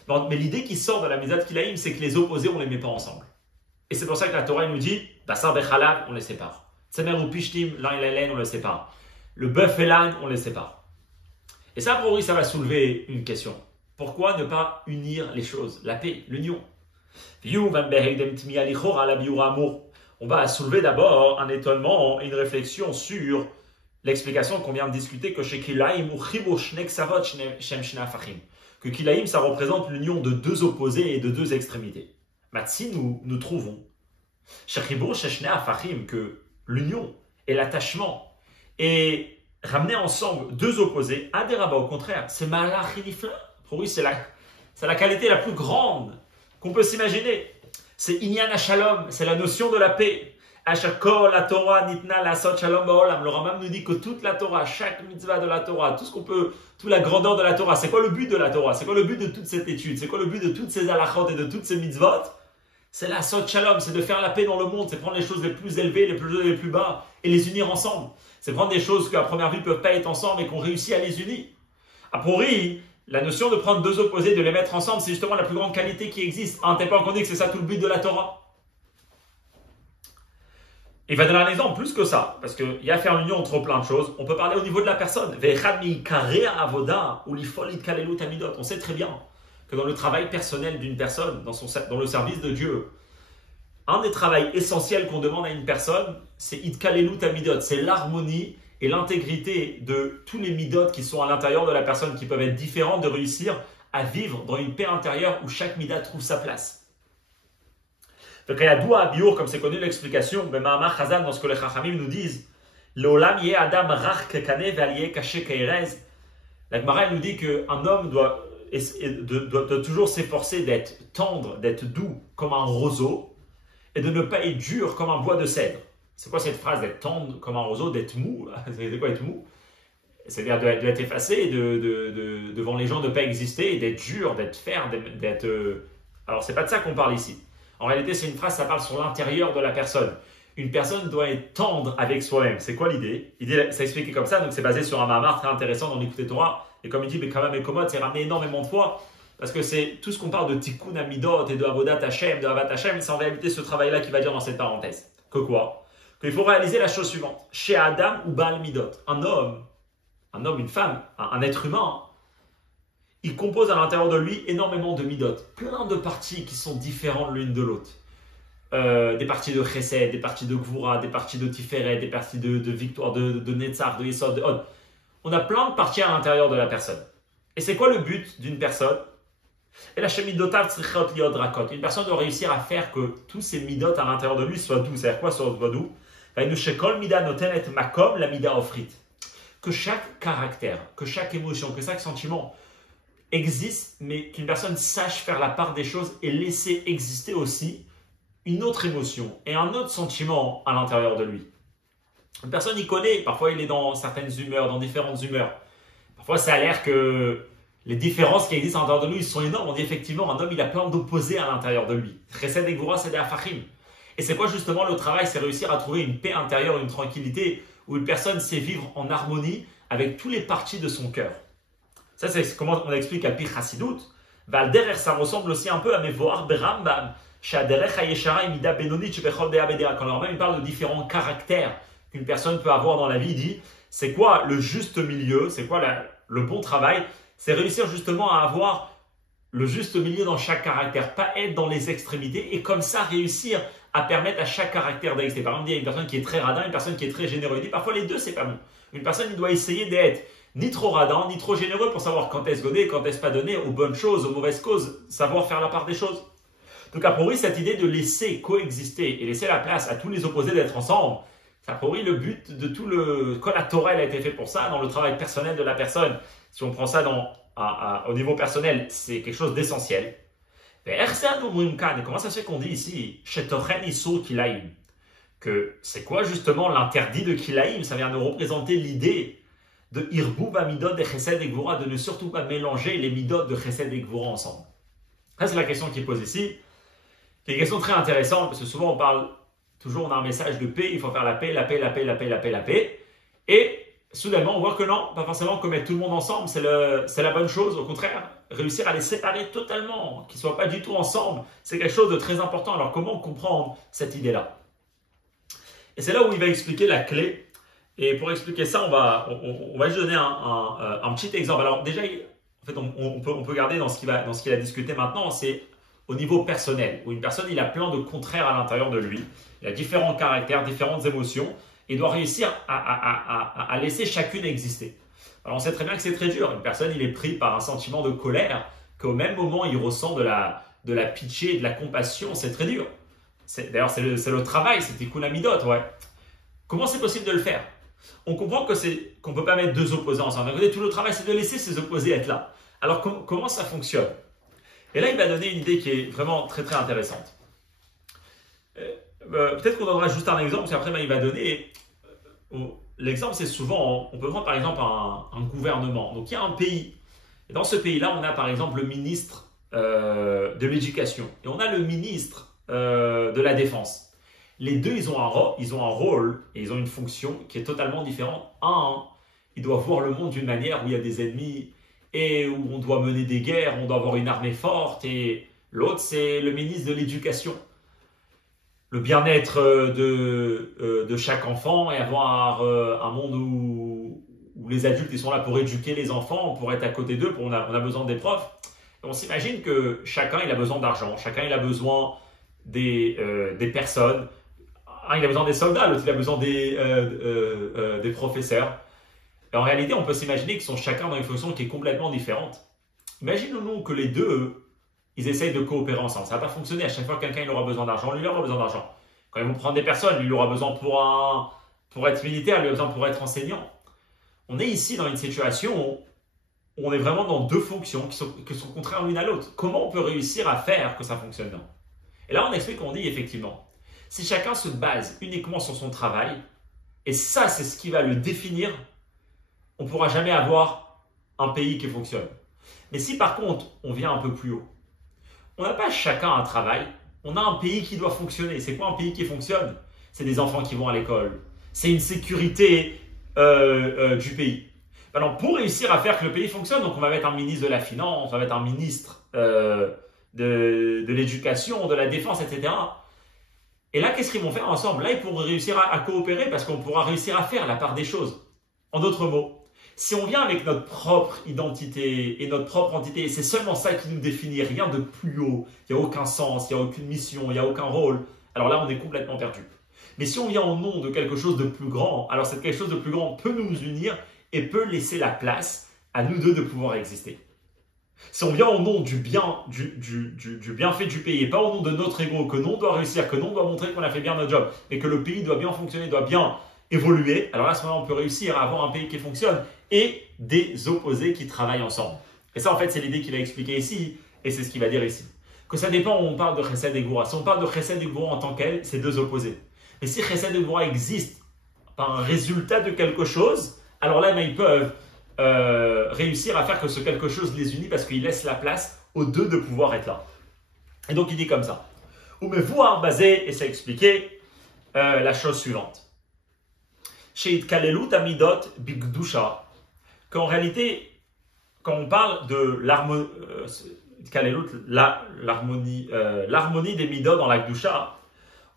Mais l'idée qui sort de la Mizat Kilaïm, c'est que les opposés, on ne les met pas ensemble. Et c'est pour ça que la Torah nous dit, Basar Bechalav, on les sépare. Tsemer ou Pishtim, l'un et la laine, on les sépare. Le bœuf et l'âne, on les sépare. Et ça, pour lui, ça va soulever une question. Pourquoi ne pas unir les choses? La paix, l'union. On va soulever d'abord un étonnement, une réflexion sur l'explication qu'on vient de discuter que chez Kilaïm, que Kilaïm, ça représente l'union de deux opposés et de deux extrémités. Matsi, nous trouvons que l'union et l'attachement et ramener ensemble deux opposés, Aderaba, au contraire, c'est Malachilifla. Pour lui, c'est la qualité la plus grande qu'on peut s'imaginer. C'est Inyan Shalom, c'est la notion de la paix. Ashakol, la Torah, Nitna, la Sot Shalom Baolam. Le Rambam nous dit que toute la Torah, chaque mitzvah de la Torah, tout ce qu'on peut, toute la grandeur de la Torah, c'est quoi le but de la Torah? C'est quoi le but de toute cette étude? C'est quoi le but de toutes ces halachot et de toutes ces mitzvot? C'est la Sot Shalom, c'est de faire la paix dans le monde, c'est prendre les choses les plus élevées, les plus hauts et les plus bas et les unir ensemble. C'est prendre des choses qu'à première vue ne peuvent pas être ensemble et qu'on réussit à les unir. A priori, la notion de prendre deux opposés, de les mettre ensemble, c'est justement la plus grande qualité qui existe. T'es pas encore dit que c'est ça tout le but de la Torah? Il va donner un exemple plus que ça, parce qu'il y a à faire l'union entre plein de choses. On peut parler au niveau de la personne. On sait très bien que dans le travail personnel d'une personne, dans le service de Dieu, un des travails essentiels qu'on demande à une personne, c'est Itkalelu Tamidot, c'est l'harmonie et l'intégrité de tous les midot qui sont à l'intérieur de la personne, qui peuvent être différents, de réussir à vivre dans une paix intérieure où chaque mida trouve sa place. Donc il y a Doua Abiour, comme c'est connu l'explication, mais Mahamar Chazal, dans ce que les Chachamim nous disent, L'olam yeh adam rach kekane ve'aliyeh kaché keirez. La Gemara nous dit qu'un homme doit toujours s'efforcer d'être tendre, d'être doux comme un roseau, et de ne pas être dur comme un bois de cèdre. C'est quoi cette phrase d'être tendre comme un roseau, d'être mou? C'est quoi être mou? C'est-à-dire d'être effacé, devant les gens, de ne pas exister, d'être dur, d'être ferme, d'être... Alors, c'est pas de ça qu'on parle ici. En réalité, c'est une phrase, ça parle sur l'intérieur de la personne. Une personne doit être tendre avec soi-même. C'est quoi l'idée? C'est expliqué comme ça, donc c'est basé sur un Mahamar très intéressant dans l'Écoute Torah. Et comme il dit, Bekama Mekomot, c'est ramené énormément de fois, parce que c'est tout ce qu'on parle de Tikkun Amidot et de Avodat Hashem, de Avat Hashem, c'est en réalité ce travail-là qui va dire dans cette parenthèse. Que quoi? qu'il faut réaliser la chose suivante. Chez Adam ou Baal Midot, un homme, une femme, un être humain, il compose à l'intérieur de lui énormément de midot, plein de parties qui sont différentes l'une de l'autre. Des parties de chesed, des parties de gvura, des parties de tiferet, des parties de victoire, de netzach, de yesod, de od. On a plein de parties à l'intérieur de la personne. Et c'est quoi le but d'une personne? Et la shemidotav tzrichot liod rakot. Une personne doit réussir à faire que tous ces midot à l'intérieur de lui soient doux. C'est-à-dire quoi soient doux? Shekol mida notenet makom la mida ofrit. Que chaque caractère, que chaque émotion, que chaque sentiment existe, mais qu'une personne sache faire la part des choses et laisser exister aussi une autre émotion et un autre sentiment à l'intérieur de lui. Une personne y connaît, parfois il est dans certaines humeurs, dans différentes humeurs. Parfois ça a l'air que les différences qui existent à l'intérieur de lui sont énormes. On dit effectivement, un homme il a plein d'opposés à l'intérieur de lui. Chesed et Gvura, c'est des afachim. Et c'est quoi justement le travail? C'est réussir à trouver une paix intérieure, une tranquillité, où une personne sait vivre en harmonie avec toutes les parties de son cœur. Ça, c'est comment on explique à Pir Chassidut. Valderer, ça ressemble aussi un peu à Mevoar Berambam. Quand le Rambam il parle de différents caractères qu'une personne peut avoir dans la vie, il dit c'est quoi le juste milieu, c'est quoi le bon travail? C'est réussir justement à avoir le juste milieu dans chaque caractère, pas être dans les extrémités et comme ça réussir à permettre à chaque caractère d'exister. Par exemple, il y a une personne qui est très radin, une personne qui est très généreux. Il dit parfois les deux, c'est pas bon. Une personne il doit essayer d'être ni trop radin, ni trop généreux pour savoir quand est-ce donner, quand est-ce pas donner, aux bonnes choses, aux mauvaises causes, savoir faire la part des choses. Donc, a priori, cette idée de laisser coexister et laisser la place à tous les opposés d'être ensemble, c'est a priori le but de tout le. Quand la Torah a été fait pour ça, dans le travail personnel de la personne, si on prend ça au niveau personnel, c'est quelque chose d'essentiel. Mais comment ça se fait qu'on dit ici, que c'est quoi justement l'interdit de Kilaïm? Ça vient de représenter l'idée de Irbou Midot de Chesed et Gvura, de ne surtout pas mélanger les Midot de Chesed et Gvura ensemble. Ça, c'est la question qui est posée ici. C'est une question très intéressante parce que souvent on parle, toujours on a un message de paix, il faut faire la paix, la paix, la paix, la paix, la paix, la paix. Et soudainement on voit que non, pas forcément que mettre tout le monde ensemble, c'est la bonne chose. Au contraire, réussir à les séparer totalement, qu'ils ne soient pas du tout ensemble, c'est quelque chose de très important. Alors comment comprendre cette idée-là? Et c'est là où il va expliquer la clé. Et pour expliquer ça, on va juste donner un petit exemple. Alors déjà, en fait, on peut garder dans ce qu'il a discuté maintenant, c'est au niveau personnel, où une personne il a plein de contraires à l'intérieur de lui, il a différents caractères, différentes émotions, et doit réussir à laisser chacune exister. Alors on sait très bien que c'est très dur, une personne il est pris par un sentiment de colère, qu'au même moment il ressent de la pitié, de la compassion, c'est très dur. D'ailleurs c'est le travail, c'est tikkun hamidot, ouais. Comment c'est possible de le faire? On comprend qu'on ne peut pas mettre deux opposés ensemble. Tout le travail c'est de laisser ces opposés être là. Alors comment ça fonctionne? Et là, il va donner une idée qui est vraiment très très intéressante. Peut-être qu'on donnera juste un exemple, parce qu'après, il va donner. L'exemple, c'est souvent, on peut prendre par exemple un gouvernement. Donc, il y a un pays. Et dans ce pays-là, on a par exemple le ministre de l'Éducation. Et on a le ministre de la Défense. Les deux, ils ont un rôle et ils ont une fonction qui est totalement différente. Un, ils doivent voir le monde d'une manière où il y a des ennemis et où on doit mener des guerres, on doit avoir une armée forte, et l'autre c'est le ministre de l'Éducation. Le bien-être de chaque enfant et avoir un monde où les adultes ils sont là pour éduquer les enfants, pour être à côté d'eux, on a besoin des profs. Et on s'imagine que chacun il a besoin d'argent, chacun il a besoin des personnes. Un il a besoin des soldats, l'autre il a besoin des professeurs. Et en réalité, on peut s'imaginer qu'ils sont chacun dans une fonction qui est complètement différente. Imaginons-nous que les deux, ils essayent de coopérer ensemble. Ça ne va pas fonctionner. À chaque fois que quelqu'un il aura besoin d'argent, lui il aura besoin d'argent. Quand ils vont prendre des personnes, lui il aura besoin pour être militaire, lui il a besoin pour être enseignant. On est ici dans une situation où on est vraiment dans deux fonctions qui sont contraires l'une à l'autre. Comment on peut réussir à faire que ça fonctionne bien? Et là, on explique qu'on dit effectivement, si chacun se base uniquement sur son travail, et ça c'est ce qui va le définir, on ne pourra jamais avoir un pays qui fonctionne. Mais si par contre, on vient un peu plus haut, on n'a pas chacun un travail, on a un pays qui doit fonctionner. C'est quoi un pays qui fonctionne? C'est des enfants qui vont à l'école. C'est une sécurité du pays. Alors, pour réussir à faire que le pays fonctionne, donc on va mettre un ministre de la Finance, on va mettre un ministre de l'Éducation, de la Défense, etc. Et là, qu'est-ce qu'ils vont faire ensemble? Là, ils pourront réussir à coopérer parce qu'on pourra réussir à faire la part des choses. En d'autres mots, si on vient avec notre propre identité et notre propre entité, c'est seulement ça qui nous définit, rien de plus haut, il n'y a aucun sens, il n'y a aucune mission, il n'y a aucun rôle, alors là, on est complètement perdu. Mais si on vient au nom de quelque chose de plus grand, alors cette quelque chose de plus grand peut nous unir et peut laisser la place à nous deux de pouvoir exister. Si on vient au nom du bienfait du pays et pas au nom de notre ego, que nous on doit réussir, que nous on doit montrer qu'on a fait bien notre job et que le pays doit bien fonctionner, doit bien évoluer, alors là, à ce moment-là, on peut réussir à avoir un pays qui fonctionne et des opposés qui travaillent ensemble. Et ça, en fait, c'est l'idée qu'il a expliquée ici et c'est ce qu'il va dire ici. Que ça dépend où on parle de Chesed et Goura. Si on parle de Chesed et Goura en tant qu'elle, c'est deux opposés. Mais si Chesed et Goura existent par un résultat de quelque chose, alors là, ils peuvent réussir à faire que ce quelque chose les unit parce qu'il laisse la place aux deux de pouvoir être là. Et donc il dit comme ça. Ou me voir basé, et c'est expliqué la chose suivante. Chez Itkalelut Amidot Bigdusha, qu'en réalité, quand on parle de l'harmonie des midot dans la Gdusha,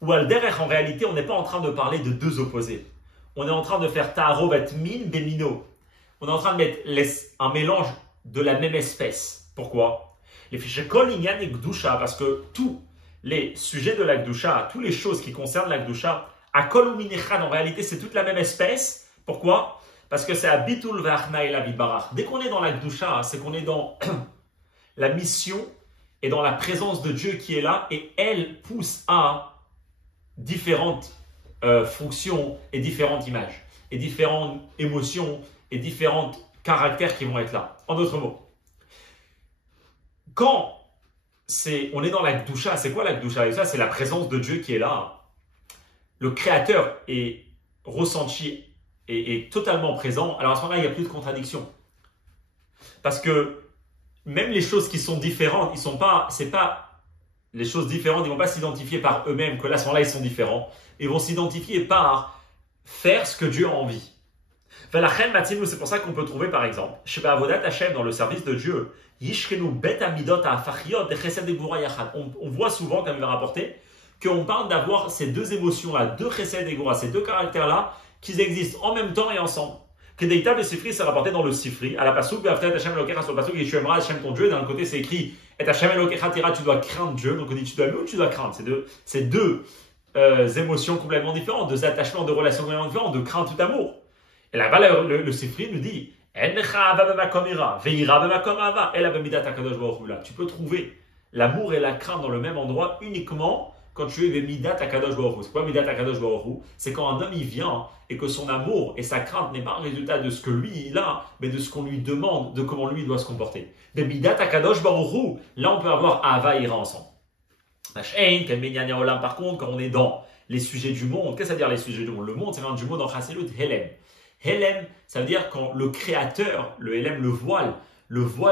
ou al-derech, en réalité, on n'est pas en train de parler de deux opposés. On est en train de faire ta'arovat min bemino. On est en train de mettre un mélange de la même espèce. Pourquoi? Les fichiers kol inyan et Gdusha, parce que tous les sujets de la Gdusha, toutes les choses qui concernent la Gdusha, à kol ou minechan, en réalité, c'est toute la même espèce. Pourquoi? Parce que c'est à bitul v'achna et la bibarach. Dès qu'on est dans la Gdusha, c'est qu'on est dans la mission et dans la présence de Dieu qui est là, et elle pousse à différentes fonctions et différentes images, et différentes émotions, et différents caractères qui vont être là. En d'autres mots, quand on est dans la Gdusha, c'est quoi la Gdusha? Et ça, c'est la présence de Dieu qui est là. Le Créateur est ressenti et est totalement présent. Alors à ce moment-là, il n'y a plus de contradiction. Parce que même les choses qui sont différentes, les choses différentes, ils ne vont pas s'identifier par eux-mêmes, que là, à ce moment-là, ils sont différents. Ils vont s'identifier par faire ce que Dieu a envie. C'est pour ça qu'on peut trouver, par exemple, chez Avodat Hashem, dans le service de Dieu, on voit souvent, comme il va rapporter, qu'on parle d'avoir ces deux émotions-là, deux chesed et goura, ces deux caractères-là, qui existent en même temps et ensemble. Kedeita le Sifri, c'est rapporté dans le Sifri, à la Pasuk, Be'aftet Hashem Elokecha, sur le Pasuk, et tu aimeras Hashem ton Dieu, d'un côté c'est écrit, et Hashem Elokecha Tira, tu dois craindre Dieu, donc on dit tu dois aimer ou tu dois craindre. C'est deux émotions complètement différentes, deux attachements, deux relations complètement différentes, de crainte ou d'amour. Et là-bas, le Sifri nous dit, tu peux trouver l'amour et la crainte dans le même endroit uniquement quand tu es Midat Akadosh Baruch Hu. C'est quoi Midat Akadosh Baruch Hu? C'est quand un homme il vient et que son amour et sa crainte n'est pas un résultat de ce que lui il a, mais de ce qu'on lui demande, de comment lui doit se comporter. Mais Midat Akadosh Baruch Hu, là on peut avoir Ahava ira ensemble. Par contre, quand on est dans les sujets du monde, qu'est-ce que ça veut dire les sujets du monde? Le monde, c'est un du mot dans Chassidut, Helem. Helem, ça veut dire quand le créateur, le Helem, le voile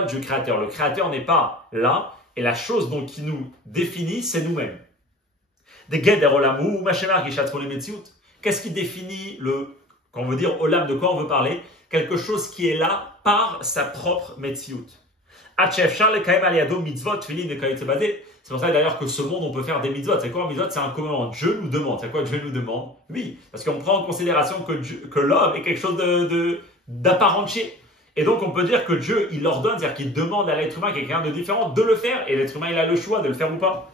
du créateur. Le créateur n'est pas là, et la chose donc qui nous définit, c'est nous-mêmes. Qu'est-ce qui définit quand on veut dire Olam, de quoi on veut parler? Quelque chose qui est là par sa propre Metziut. C'est pour ça d'ailleurs que ce monde, on peut faire des mitzvot. C'est quoi un mitzvot? C'est un commandement. Dieu nous demande. C'est quoi Dieu nous demande? Oui, parce qu'on prend en considération que l'homme est quelque chose d'apparent entier. Et donc on peut dire que Dieu, il ordonne, c'est-à-dire qu'il demande à l'être humain, quelqu'un de différent, de le faire. Et l'être humain, il a le choix de le faire ou pas.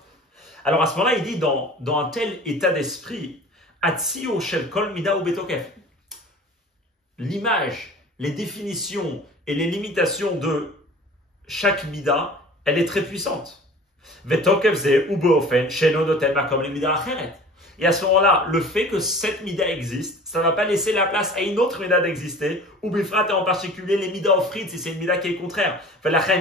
Alors à ce moment-là, il dit dans un tel état d'esprit, Atzio shel kol mida u betokef. L'image, les définitions et les limitations de chaque mida, elle est très puissante. Et à ce moment-là, le fait que cette mida existe, ça ne va pas laisser la place à une autre mida d'exister, ou bifrat et en particulier les mida offrit, si c'est une mida qui est contraire. C'est pour ça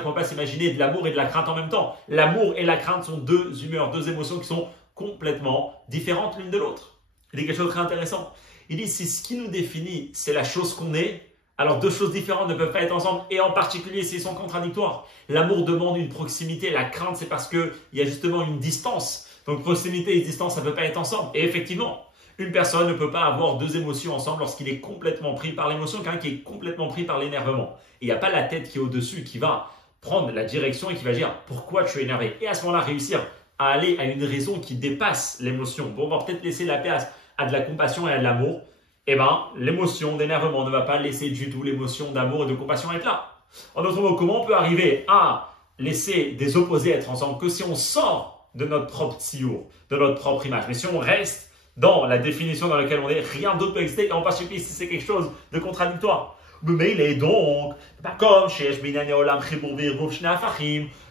qu'on ne peut pas s'imaginer de l'amour et de la crainte en même temps. L'amour et la crainte sont deux humeurs, deux émotions qui sont complètement différentes l'une de l'autre. Il dit quelque chose de très intéressant. Il dit, si ce qui nous définit, c'est la chose qu'on est, alors deux choses différentes ne peuvent pas être ensemble, et en particulier s'ils sont contradictoires. L'amour demande une proximité, la crainte c'est parce qu'il y a justement une distance. Donc proximité et distance, ça ne peut pas être ensemble. Et effectivement, une personne ne peut pas avoir deux émotions ensemble lorsqu'il est complètement pris par l'émotion, quelqu'un qui est complètement pris par l'énervement. Et il n'y a pas la tête qui est au-dessus, qui va prendre la direction et qui va dire pourquoi tu es énervé. Et à ce moment-là, réussir à aller à une raison qui dépasse l'émotion, pour pouvoir peut-être laisser la place à de la compassion et à de l'amour, eh bien, l'émotion d'énervement ne va pas laisser du tout l'émotion d'amour et de compassion être là. En d'autres mots, comment on peut arriver à laisser des opposés être ensemble que si on sort de notre propre tsiour, de notre propre image. Mais si on reste dans la définition dans laquelle on est, rien d'autre peut exister, et en particulier si c'est quelque chose de contradictoire. Mais il est donc, comme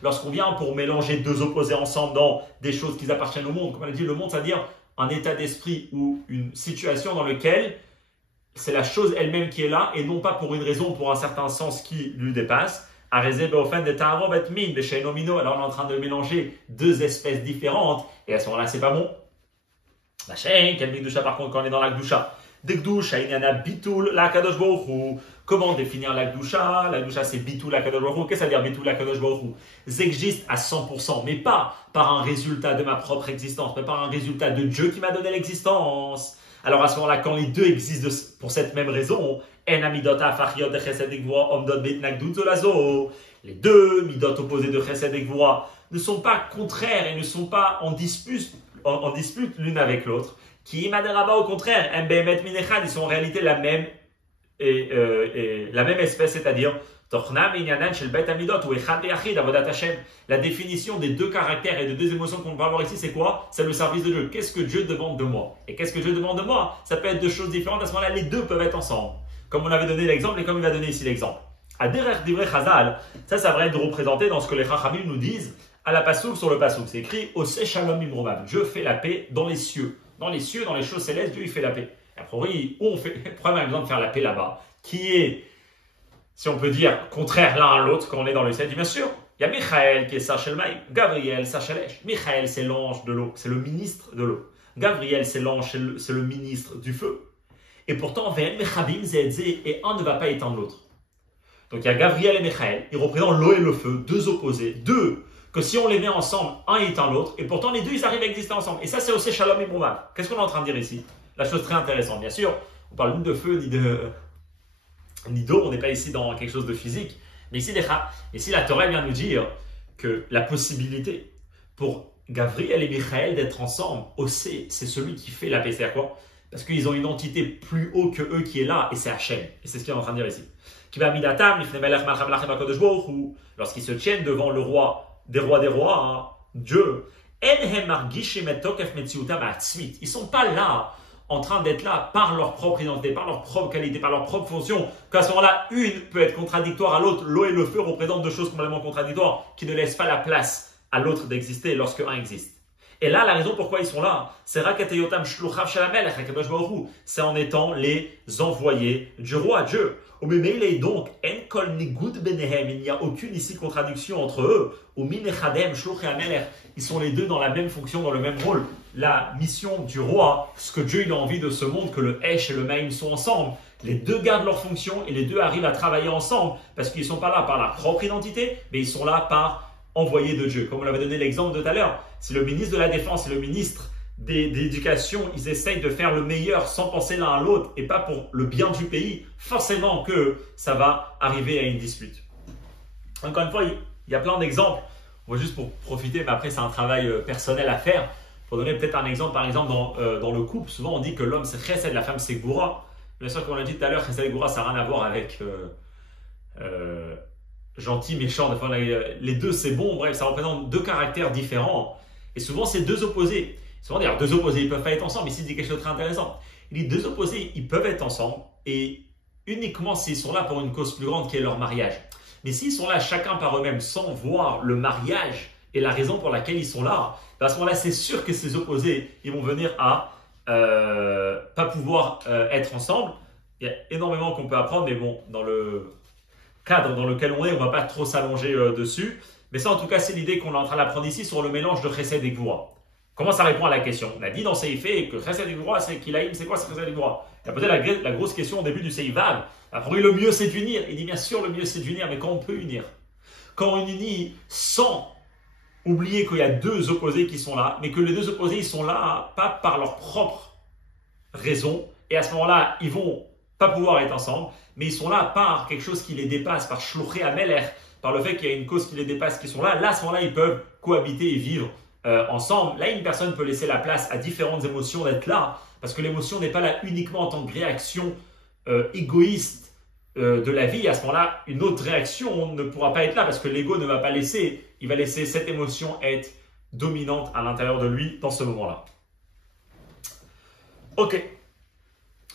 lorsqu'on vient pour mélanger deux opposés ensemble dans des choses qui appartiennent au monde, comme on a dit, le monde, c'est-à-dire un état d'esprit ou une situation dans laquelle c'est la chose elle-même qui est là et non pas pour une raison, pour un certain sens qui lui dépasse. Alors on est en train de mélanger deux espèces différentes et à ce moment-là, c'est pas bon. Par contre, quand on est dans la Gdusha, comment définir la Gdusha? La Gdusha, c'est bitul HaKadosh Baruch Hu. Qu'est-ce que ça veut dire bitul HaKadosh Baruch Hu? J'existe à 100%, mais pas par un résultat de ma propre existence, mais par un résultat de Dieu qui m'a donné l'existence. Alors à ce moment-là, quand les deux existent pour cette même raison, les deux midot opposés de Chesed et Gvura ne sont pas contraires et ne sont pas en dispute l'une avec l'autre. Qui Imaderaba, au contraire, ils sont en réalité la même espèce, c'est-à-dire la définition des deux caractères et de deux émotions qu'on va avoir ici, c'est quoi? C'est le service de Dieu. Qu'est-ce que Dieu demande de moi? Et qu'est-ce que Dieu demande de moi? Ça peut être deux choses différentes. À ce moment-là, les deux peuvent être ensemble. Comme on avait donné l'exemple et comme il va donner ici l'exemple. À Derech Divrei Chazal, ça va être représenté dans ce que les Chachamim nous disent à la Passouk sur le Passouk. C'est écrit Oseh Shalom Imromav. Dieu fait la paix dans les cieux. Dans les cieux, dans les choses célestes, Dieu il fait la paix. Et après, oui, pourquoi on a besoin de faire la paix là-bas? Qui est, si on peut dire, contraire l'un à l'autre quand on est dans le ciel? Bien sûr, il y a Michael qui est Sachel Maïm, Gabriel Sachelesh. Michael, c'est l'ange de l'eau, c'est le ministre de l'eau. Gabriel, c'est l'ange, c'est le ministre du feu. Et pourtant, et un ne va pas éteindre l'autre. Donc il y a Gabriel et Michael, ils représentent l'eau et le feu, deux opposés, deux, que si on les met ensemble, un éteint l'autre, et pourtant les deux ils arrivent à exister ensemble. Et ça c'est aussi Shalom et Moumav. Qu'est-ce qu'on est en train de dire ici? La chose très intéressante, bien sûr, on parle ni de feu, ni d'eau, on n'est pas ici dans quelque chose de physique, mais ici la Torah vient nous dire que la possibilité pour Gabriel et Michael d'être ensemble, aussi, c'est celui qui fait la paix. C'est-à-dire quoi? Parce qu'ils ont une entité plus haut que eux qui est là, et c'est Hachem. Et c'est ce qu'il est en train de dire ici. Lorsqu'ils se tiennent devant le roi des rois, hein, Dieu, ils ne sont pas là, en train d'être là par leur propre identité, par leur propre qualité, par leur propre fonction, qu'à ce moment-là, une peut être contradictoire à l'autre. L'eau et le feu représentent deux choses complètement contradictoires qui ne laissent pas la place à l'autre d'exister lorsque un existe. Et là, la raison pourquoi ils sont là, c'est c'est en étant les envoyés du roi Dieu. Donc, il n'y a aucune ici contradiction entre eux. Ils sont les deux dans la même fonction, dans le même rôle. La mission du roi, ce que Dieu il a envie de ce monde, que le Hesh et le Maïm sont ensemble. Les deux gardent leur fonction et les deux arrivent à travailler ensemble parce qu'ils ne sont pas là par leur propre identité, mais ils sont là par envoyés de Dieu. Comme on avait donné l'exemple de tout à l'heure, si le ministre de la Défense et le ministre de l'Éducation, ils essayent de faire le meilleur sans penser l'un à l'autre et pas pour le bien du pays, forcément que ça va arriver à une dispute. Encore une fois, il y a plein d'exemples. On va juste pour profiter, mais après c'est un travail personnel à faire. Pour donner peut-être un exemple, par exemple dans le couple, souvent on dit que l'homme c'est Chesed, la femme c'est Goura. Bien sûr, comme on l'a dit tout à l'heure, Chesed et Goura, ça n'a rien à voir avec gentil, méchant. Enfin, les deux c'est bon, bref, ça représente deux caractères différents. Et souvent c'est deux opposés. Souvent d'ailleurs, deux opposés, ils ne peuvent pas être ensemble. Ici, il dit quelque chose de très intéressant. Il dit deux opposés, ils peuvent être ensemble et uniquement s'ils sont là pour une cause plus grande qui est leur mariage. Mais s'ils sont là chacun par eux-mêmes sans voir le mariage et la raison pour laquelle ils sont là, à ce moment-là, c'est sûr que ces opposés, ils vont venir à pas pouvoir être ensemble. Il y a énormément qu'on peut apprendre, mais bon, dans le cadre dans lequel on est, on ne va pas trop s'allonger dessus. Mais ça, en tout cas, c'est l'idée qu'on est en train d'apprendre ici sur le mélange de Chesed et Gvura. Comment ça répond à la question? On a dit dans Seifé que Chesed et Gvura, c'est Kilaïm, c'est quoi ce Chesed et Gvura? Il a posé la grosse question au début du Seivav. Après, le mieux c'est d'unir. Il dit bien sûr, le mieux c'est d'unir, mais quand on peut unir? Quand on unit sans oublier qu'il y a deux opposés qui sont là, mais que les deux opposés ils sont là pas par leur propre raison, et à ce moment-là, ils vont pas pouvoir être ensemble, mais ils sont là par quelque chose qui les dépasse, par Shluché Amelech, par le fait qu'il y a une cause qui les dépasse, qui sont là. Là, à ce moment-là, ils peuvent cohabiter et vivre ensemble, là une personne peut laisser la place à différentes émotions d'être là, parce que l'émotion n'est pas là uniquement en tant que réaction égoïste de la vie. À ce moment-là, une autre réaction ne pourra pas être là, parce que l'ego ne va pas laisser, il va laisser cette émotion être dominante à l'intérieur de lui dans ce moment-là. Ok,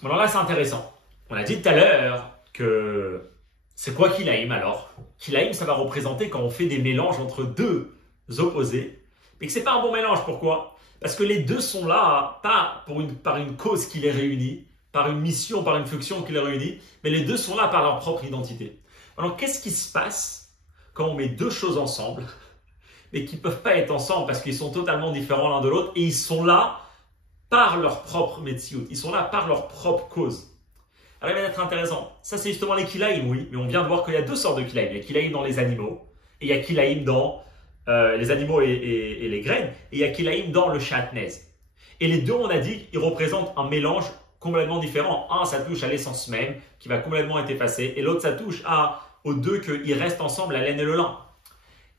alors là c'est intéressant. On a dit tout à l'heure que c'est quoi Kilaïm alors? Kilaïm, ça va représenter quand on fait des mélanges entre deux opposés, mais que c'est pas un bon mélange. Pourquoi? Parce que les deux sont là, pas par une cause qui les réunit, par une mission, par une fonction qui les réunit, mais les deux sont là par leur propre identité. Alors qu'est-ce qui se passe quand on met deux choses ensemble, mais qui ne peuvent pas être ensemble parce qu'ils sont totalement différents l'un de l'autre, et ils sont là par leur propre métiout, ils sont là par leur propre cause? Alors il va être intéressant. Ça c'est justement les kilaïm, oui, mais on vient de voir qu'il y a deux sortes de kilaïm. Il y a kilaïm dans les animaux, et il y a kilaïm dans les animaux et les graines, et il y a kilaïm dans le shatnez. Et les deux, on a dit, ils représentent un mélange complètement différent. Un, ça touche à l'essence même, qui va complètement être effacée, et l'autre, ça touche aux deux qu'ils restent ensemble, la laine et le lin.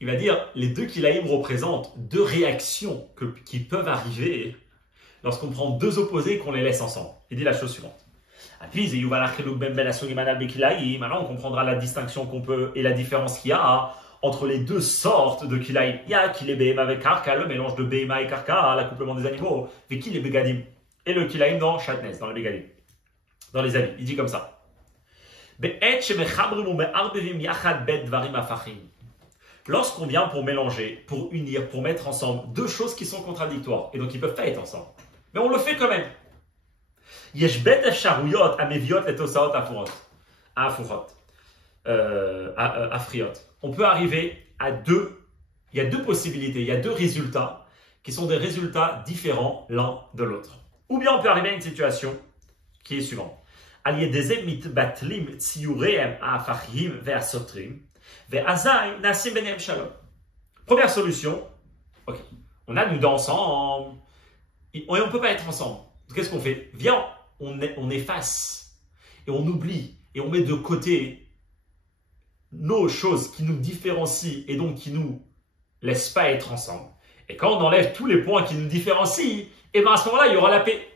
Il va dire, les deux kilaïm représentent deux réactions qui peuvent arriver lorsqu'on prend deux opposés et qu'on les laisse ensemble. Il dit la chose suivante. Maintenant, on comprendra la distinction qu'on peut et la différence qu'il y a entre les deux sortes de kilaïm. Il y a qui les behema avec karka, le mélange de behema et karka, l'accouplement des animaux, et qui les begadim, et le kilaïm dans shatnez, dans les begadim, dans les habits. Il dit comme ça. Lorsqu'on vient pour mélanger, pour unir, pour mettre ensemble deux choses qui sont contradictoires, et donc ils ne peuvent pas être ensemble, mais on le fait quand même. On peut arriver à deux, il y a deux possibilités, il y a deux résultats qui sont des résultats différents l'un de l'autre. Ou bien on peut arriver à une situation qui est suivante. Première solution, okay. On a nous deux ensemble, et on ne peut pas être ensemble. Qu'est-ce qu'on fait? Viens, on efface et on oublie et on met de côté nos choses qui nous différencient et donc qui nous laissent pas être ensemble. Et quand on enlève tous les points qui nous différencient, et bien à ce moment-là, il y aura la paix.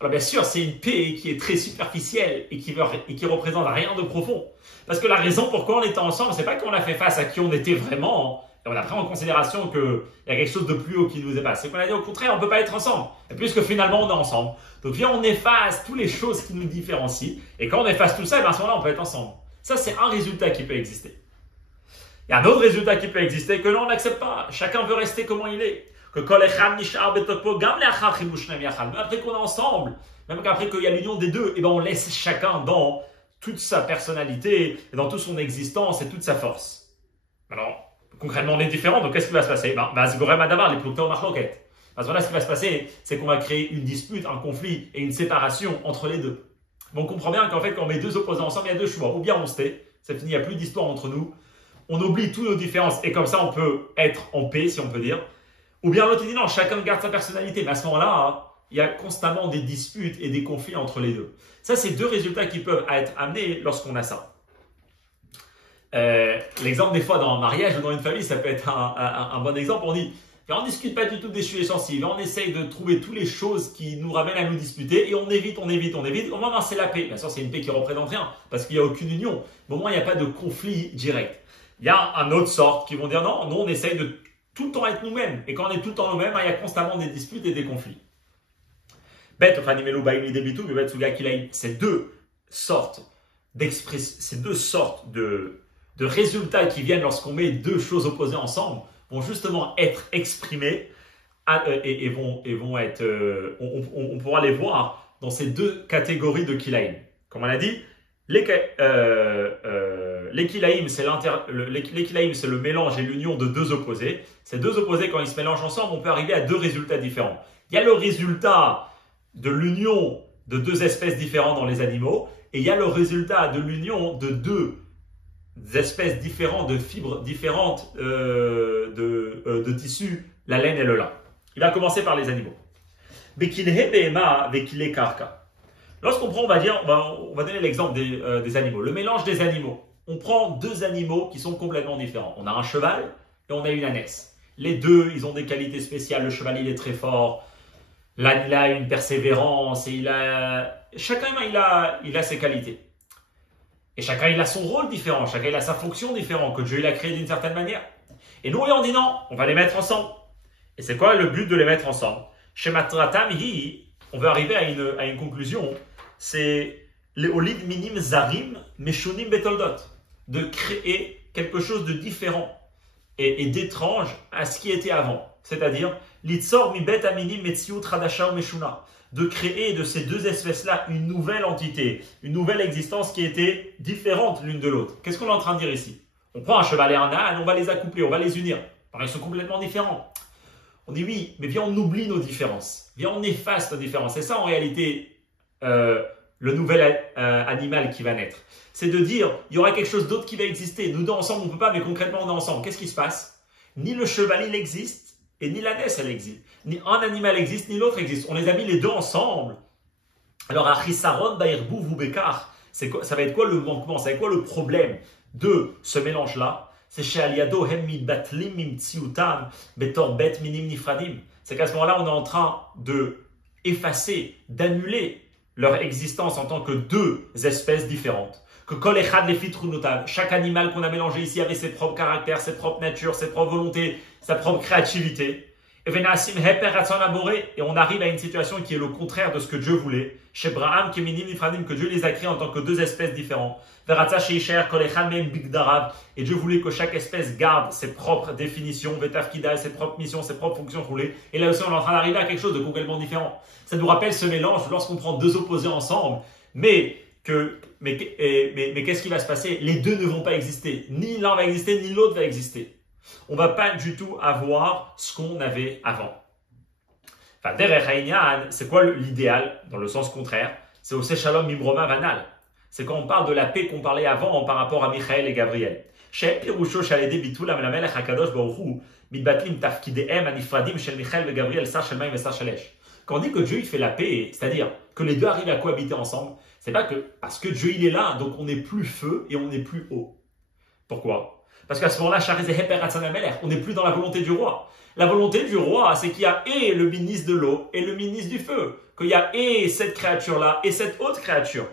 Alors bien sûr, c'est une paix qui est très superficielle et qui représente rien de profond. Parce que la raison pourquoi on était ensemble, c'est pas qu'on a fait face à qui on était vraiment, et on a pris en considération qu'il y a quelque chose de plus haut qui nous dépasse. C'est qu'on a dit au contraire, on ne peut pas être ensemble. Et puisque finalement on est ensemble. Donc viens, on efface toutes les choses qui nous différencient. Et quand on efface tout ça, et bien à ce moment-là, on peut être ensemble. Ça, c'est un résultat qui peut exister. Il y a un autre résultat qui peut exister que non, on n'accepte pas. Chacun veut rester comment il est. Que même après qu'on est ensemble, même après qu'il y a l'union des deux, et ben on laisse chacun dans toute sa personnalité, et dans toute son existence et toute sa force. Alors, concrètement, on est différents, donc qu'est-ce qui va se passer? Voilà, ce qui va se passer, c'est qu'on va créer une dispute, un conflit et une séparation entre les deux. Mais on comprend bien qu'en fait, quand on met deux opposés ensemble, il y a deux choix. Ou bien on se tait, c'est fini, il n'y a plus d'histoire entre nous, on oublie toutes nos différences, et comme ça, on peut être en paix, si on peut dire. Ou bien l'autre dit non, chacun garde sa personnalité. Mais à ce moment-là, il y a constamment des disputes et des conflits entre les deux. Ça, c'est deux résultats qui peuvent être amenés lorsqu'on a ça. L'exemple des fois dans un mariage ou dans une famille, ça peut être un bon exemple. On dit, on ne discute pas du tout des sujets sensibles, on essaye de trouver toutes les choses qui nous ramènent à nous disputer et on évite. Au moins, c'est la paix. Bien sûr, c'est une paix qui ne représente rien parce qu'il n'y a aucune union. Mais au moins, il n'y a pas de conflit direct. Il y a un autre sorte qui vont dire non, nous on essaye de tout le temps être nous-mêmes. Et quand on est tout le temps nous-mêmes, il y a constamment des disputes et des conflits. Ces deux sortes de résultats qui viennent lorsqu'on met deux choses opposées ensemble vont justement être exprimés et vont être, on pourra les voir dans ces deux catégories de kilaïm. Comme on a dit, les kilaïm, c'est le mélange et l'union de deux opposés. Ces deux opposés, quand ils se mélangent ensemble, on peut arriver à deux résultats différents. Il y a le résultat de l'union de deux espèces différentes dans les animaux, et il y a le résultat de l'union de deux espèces différentes, de fibres différentes de tissus, la laine et le lin. Il va commencer par les animaux. Lorsqu'on prend, on va donner l'exemple des animaux. Le mélange des animaux. On prend deux animaux qui sont complètement différents. On a un cheval et on a une ânesse. Les deux, ils ont des qualités spéciales. Le cheval, il est très fort. L'âne, il a une persévérance. Et chacun, il a ses qualités. Et chacun, il a son rôle différent. Chacun, il a sa fonction différente que Dieu, il a créé d'une certaine manière. Et nous, on dit non, on va les mettre ensemble. Et c'est quoi le but de les mettre ensemble? Chez Matratam, on veut arriver à une conclusion. C'est les olid minim zarim meshunim betoldot. De créer quelque chose de différent et d'étrange à ce qui était avant. C'est-à-dire, litzor mi bet aminim metziut radasha ou meshuna. De créer de ces deux espèces-là une nouvelle entité, une nouvelle existence qui était différente l'une de l'autre. Qu'est-ce qu'on est en train de dire ici? On prend un cheval et un âne, on va les accoupler, on va les unir. Alors, ils sont complètement différents. On dit oui, mais viens, on oublie nos différences. Viens, on efface nos différences. C'est ça en réalité le nouvel animal qui va naître. C'est de dire, il y aura quelque chose d'autre qui va exister. Nous deux ensemble, on ne peut pas, mais concrètement, on est ensemble. Qu'est-ce qui se passe? Ni le cheval, il existe, et ni l'ânesse, elle existe. Ni un animal existe, ni l'autre existe. On les a mis les deux ensemble. Alors, Achisaron, Bairbu, Vubekar, ça va être quoi le manquement? Ça va être quoi le problème de ce mélange-là? C'est chez Aliado, Hemmid Batlim, Mimtsiutam, Betor Bet Minim Nifradim. C'est qu'à ce moment-là, on est en train de effacer, d'annuler leur existence en tant que deux espèces différentes. Que Kol Echad Lefitrunotav, chaque animal qu'on a mélangé ici avait ses propres caractères, ses propres natures, ses propres volontés, sa propre créativité. Et on arrive à une situation qui est le contraire de ce que Dieu voulait. Chez Braham, Keminim, Nifradim, que Dieu les a créés en tant que deux espèces différentes. Et Dieu voulait que chaque espèce garde ses propres définitions, ses propres missions, ses propres fonctions roulées. Et là aussi, on est en train d'arriver à quelque chose de complètement différent. Ça nous rappelle ce mélange lorsqu'on prend deux opposés ensemble, mais qu'est-ce qui va se passer? Les deux ne vont pas exister. Ni l'un va exister, ni l'autre va exister. On ne va pas du tout avoir ce qu'on avait avant. Enfin, derech ha'inyan, c'est quoi l'idéal dans le sens contraire? C'est au Shalom Mimroma Vanal. C'est quand on parle de la paix qu'on parlait avant par rapport à Michaël et Gabriel. Chez Pirusho Shalede Bitulam la Melech HaKadosh Baruch Hu Mitbatlim Tafkidehem Anifradim Shel Michaël et Gabriel Sar Shel Maim et Sar Shelesh. Quand on dit que Dieu il fait la paix, c'est-à-dire que les deux arrivent à cohabiter ensemble, c'est pas que parce que Dieu il est là, donc on n'est plus feu et on n'est plus eau. Pourquoi? Parce qu'à ce moment-là, on n'est plus dans la volonté du roi. La volonté du roi, c'est qu'il y a et le ministre de l'eau et le ministre du feu. Qu'il y a et cette créature-là et cette autre créature.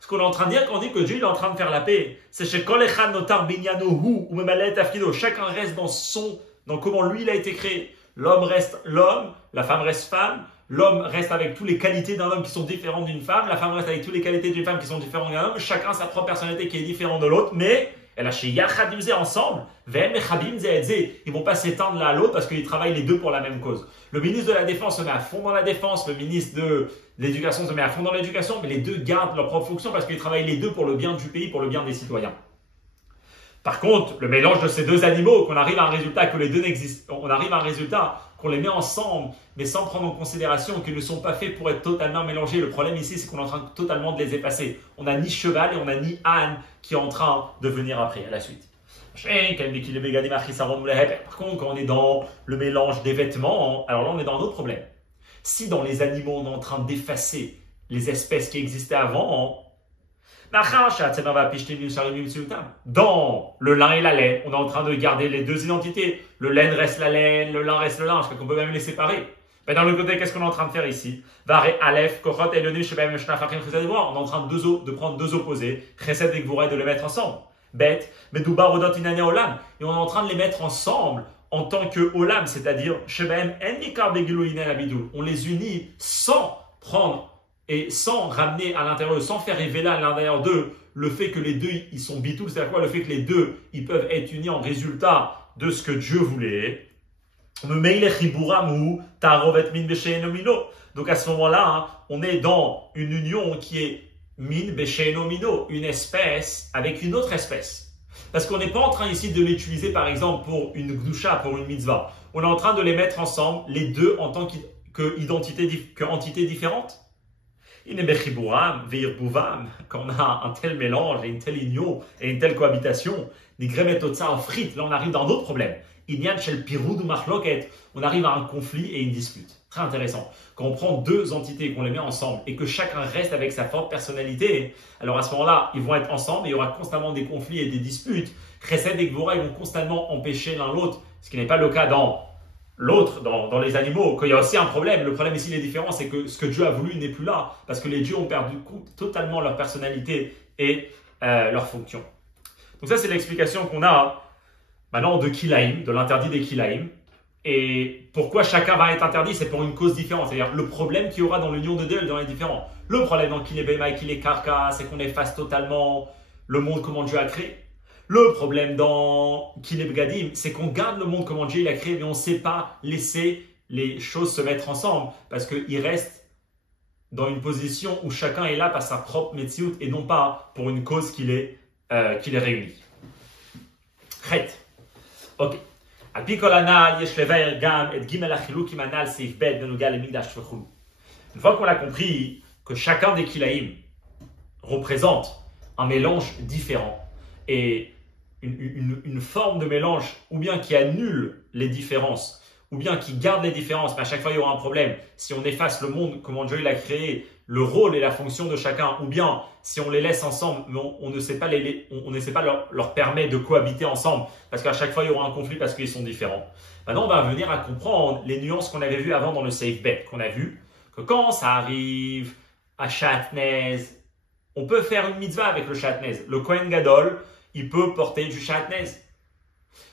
Ce qu'on est en train de dire quand on dit que Dieu est en train de faire la paix, c'est chez Kol Echad Notar Binyanohu ou Memalet Tafkido. Chacun reste dans comment lui il a été créé. L'homme reste l'homme, la femme reste femme. L'homme reste avec toutes les qualités d'un homme qui sont différentes d'une femme. La femme reste avec toutes les qualités d'une femme qui sont différentes d'un homme. Chacun sa propre personnalité qui est différente de l'autre, mais elle a chez Yachadim Zé ensemble, ils vont pas s'éteindre l'un à l'autre parce qu'ils travaillent les deux pour la même cause. Le ministre de la Défense se met à fond dans la défense, le ministre de l'Éducation se met à fond dans l'éducation, mais les deux gardent leur propre fonction parce qu'ils travaillent les deux pour le bien du pays, pour le bien des citoyens. Par contre, le mélange de ces deux animaux, qu'on arrive à un résultat que les deux n'existent, on arrive à un résultat qu'on les met ensemble, mais sans prendre en considération qu'ils ne sont pas faits pour être totalement mélangés. Le problème ici, c'est qu'on est en train totalement de les effacer. On n'a ni cheval et on n'a ni âne qui est en train de venir après, à la suite. Par contre, quand on est dans le mélange des vêtements, alors là, on est dans un autre problème. Si dans les animaux, on est en train d'effacer les espèces qui existaient avant, dans le lin et la laine, on est en train de garder les deux identités. Le laine reste la laine, le lin reste le lin, parce qu'on peut même les séparer. Mais d'un autre côté, qu'est-ce qu'on est en train de faire ici? On est en train de prendre deux opposés, Chesed et Gvura, et de les mettre ensemble. Bête, mais Doubar Odot Inane Olam. Et on est en train de les mettre ensemble en tant que Olam, c'est-à-dire on les unit sans prendre et sans ramener à l'intérieur, sans faire révéler à l'intérieur d'eux le fait que les deux ils sont bitou, c'est-à-dire quoi? Le fait que les deux ils peuvent être unis en résultat de ce que Dieu voulait. Donc à ce moment-là, on est dans une union qui est min beshenomino, une espèce avec une autre espèce. Parce qu'on n'est pas en train ici de l'utiliser par exemple pour une gdusha, pour une mitzvah. On est en train de les mettre ensemble, les deux en tant qu'entités différentes. Quand on a un tel mélange et une telle union et une telle cohabitation, là on arrive dans d'autres problèmes. Inyan shel pirud ou machloket, on arrive à un conflit et une dispute. Très intéressant. Quand on prend deux entités et qu'on les met ensemble et que chacun reste avec sa forte personnalité, alors à ce moment-là, ils vont être ensemble et il y aura constamment des conflits et des disputes. Chesed et Gvora, ils vont constamment empêcher l'un l'autre, ce qui n'est pas le cas dans l'autre, dans les animaux, qu'il y a aussi un problème. Le problème ici, les différences, c'est que ce que Dieu a voulu n'est plus là, parce que les dieux ont perdu totalement leur personnalité et leur fonction. Donc ça, c'est l'explication qu'on a maintenant de Kilaïm, de l'interdit des Kilaïm. Et pourquoi chacun va être interdit, c'est pour une cause différente. C'est-à-dire le problème qu'il y aura dans l'union de deux, dans les différents. Le problème dans Kilé Bema et Kilé Karka, c'est qu'on efface totalement le monde comment Dieu a créé. Le problème dans Kilé Bgadim, c'est qu'on garde le monde comment Dieu l'a créé, mais on ne sait pas laisser les choses se mettre ensemble, parce qu'il reste dans une position où chacun est là par sa propre Metsiout et non pas pour une cause qui les réunit. Chet. Ok. Une fois qu'on a compris que chacun des Kilaïm représente un mélange différent et une forme de mélange ou bien qui annule les différences ou bien qui garde les différences, mais à chaque fois il y aura un problème. Si on efface le monde, comment Dieu l'a créé, le rôle et la fonction de chacun, ou bien si on les laisse ensemble, mais on ne sait pas, leur permettre de cohabiter ensemble, parce qu'à chaque fois il y aura un conflit parce qu'ils sont différents. Maintenant on va venir à comprendre les nuances qu'on avait vues avant dans le safe bet, qu'on a vu que quand ça arrive à Shatnez, on peut faire une mitzvah avec le Shatnez. Le Kohen Gadol, il peut porter du Shatnez.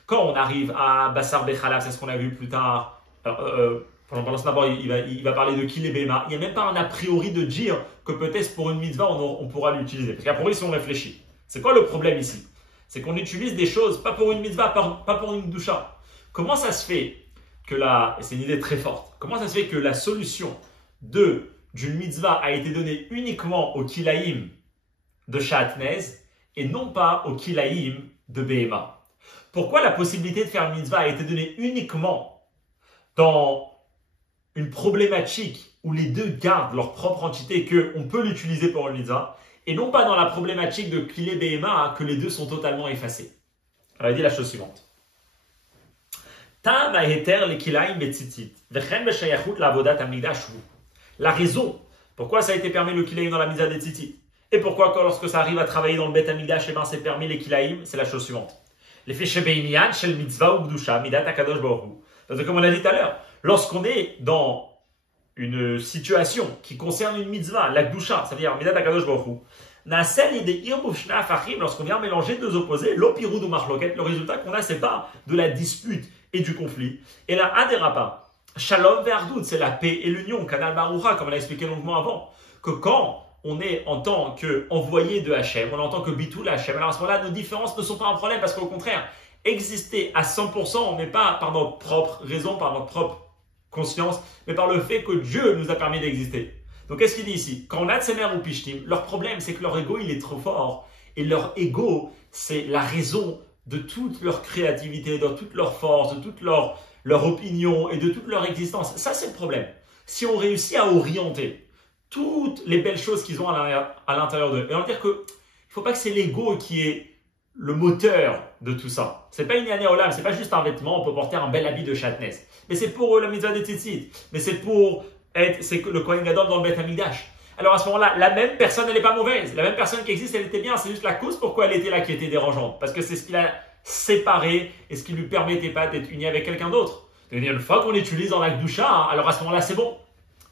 Quand on arrive à Bassar Bechalav, c'est ce qu'on a vu plus tard, pendant ce d'abord, il va parler de Kilé Bema. Il n'y a même pas un a priori de dire que peut-être pour une mitzvah, on pourra l'utiliser. Parce qu'a priori, si on réfléchit, c'est quoi le problème ici? C'est qu'on utilise des choses, pas pour une mitzvah, pas pour une doucha. Comment ça se fait que et c'est une idée très forte, comment ça se fait que la solution d'une mitzvah a été donnée uniquement au Kilaïm de Shatnez et non pas au Kilaïm de Behema? Pourquoi la possibilité de faire une mitzvah a été donnée uniquement dans une problématique où les deux gardent leur propre entité et qu'on peut l'utiliser pour une mitzvah, et non pas dans la problématique de Kilé Behema que les deux sont totalement effacés? On va dire la chose suivante. La raison pourquoi ça a été permis le Kilaïm dans la mitzvah des tzitzit et pourquoi lorsque ça arrive à travailler dans le Bet Hamikdash, c'est permis les Kilaïm, c'est la chose suivante. Les fichiers Beinian, Shel Mitzvah ou Gdusha, Midat Akadosh Baruch Hu. Parce que comme on a dit tout à l'heure, lorsqu'on est dans une situation qui concerne une mitzvah, la Gdusha, c'est-à-dire Midat Akadosh Baruch Hu, lorsqu'on vient mélanger deux opposés, l'opirud ou marloket, le résultat qu'on a, c'est pas de la dispute et du conflit. Et là, aderapa, Shalom ve'ardout, c'est la paix et l'union, Kanal Barucha, comme on l'a expliqué longuement avant, que quand on est en tant qu'envoyé de Hachem, on est en tant que bitul Hachem, alors à ce moment-là, nos différences ne sont pas un problème, parce qu'au contraire, exister à 100%, mais pas par notre propre raison, par notre propre conscience, mais par le fait que Dieu nous a permis d'exister. Donc qu'est-ce qu'il dit ici? Quand on a Tsemer ou Pishtim, leur problème c'est que leur ego il est trop fort, et leur ego c'est la raison de toute leur créativité, de toute leur force, de toute leur opinion et de toute leur existence. Ça c'est le problème. Si on réussit à orienter toutes les belles choses qu'ils ont à l'intérieur d'eux, et on va dire que il ne faut pas que c'est l'ego qui est le moteur de tout ça. C'est pas une année olam, c'est pas juste un vêtement, on peut porter un bel habit de Shatnez. Mais c'est pour la mitzvah des tzitzit. Mais c'est le Kohen Gadol dans le Bet Hamikdash. Alors à ce moment-là, la même personne, elle n'est pas mauvaise. La même personne qui existe, elle était bien. C'est juste la cause pourquoi elle était là qui était dérangeante. Parce que c'est ce qui l'a séparée et ce qui lui permettait pas d'être unie avec quelqu'un d'autre. C'est-à-dire, une fois qu'on l'utilise dans la Gdusha, alors à ce moment-là, c'est bon.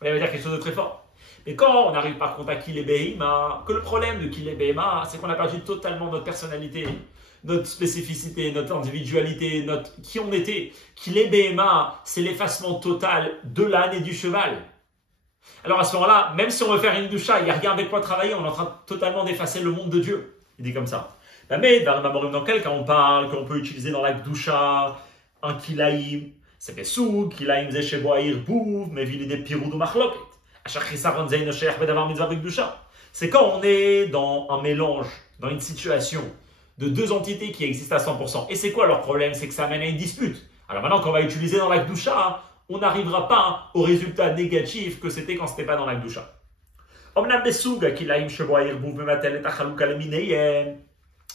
Ça veut dire quelque chose de très fort. Mais quand on arrive par contre à Kilé Behema, que le problème de Kilé Behema, c'est qu'on a perdu totalement notre personnalité, notre spécificité, notre individualité, qui on était. Kilé Behema, c'est l'effacement total de l'âne et du cheval. Alors à ce moment-là, même si on veut faire une doucha, il n'y a rien avec quoi travailler, on est en train totalement d'effacer le monde de Dieu. Il dit comme ça. Mais dans quel cas on parle qu'on peut utiliser dans la doucha un kilaïm, c'est fait sous, kilaïm zesheboair bouv, mais vili des pirou de machloket. C'est quand on est dans un mélange, dans une situation de deux entités qui existent à 100%. Et c'est quoi leur problème? C'est que ça amène à une dispute. Alors maintenant qu'on va utiliser dans la Gdusha, on n'arrivera pas au résultat négatif que c'était quand c'était pas dans la Gdusha.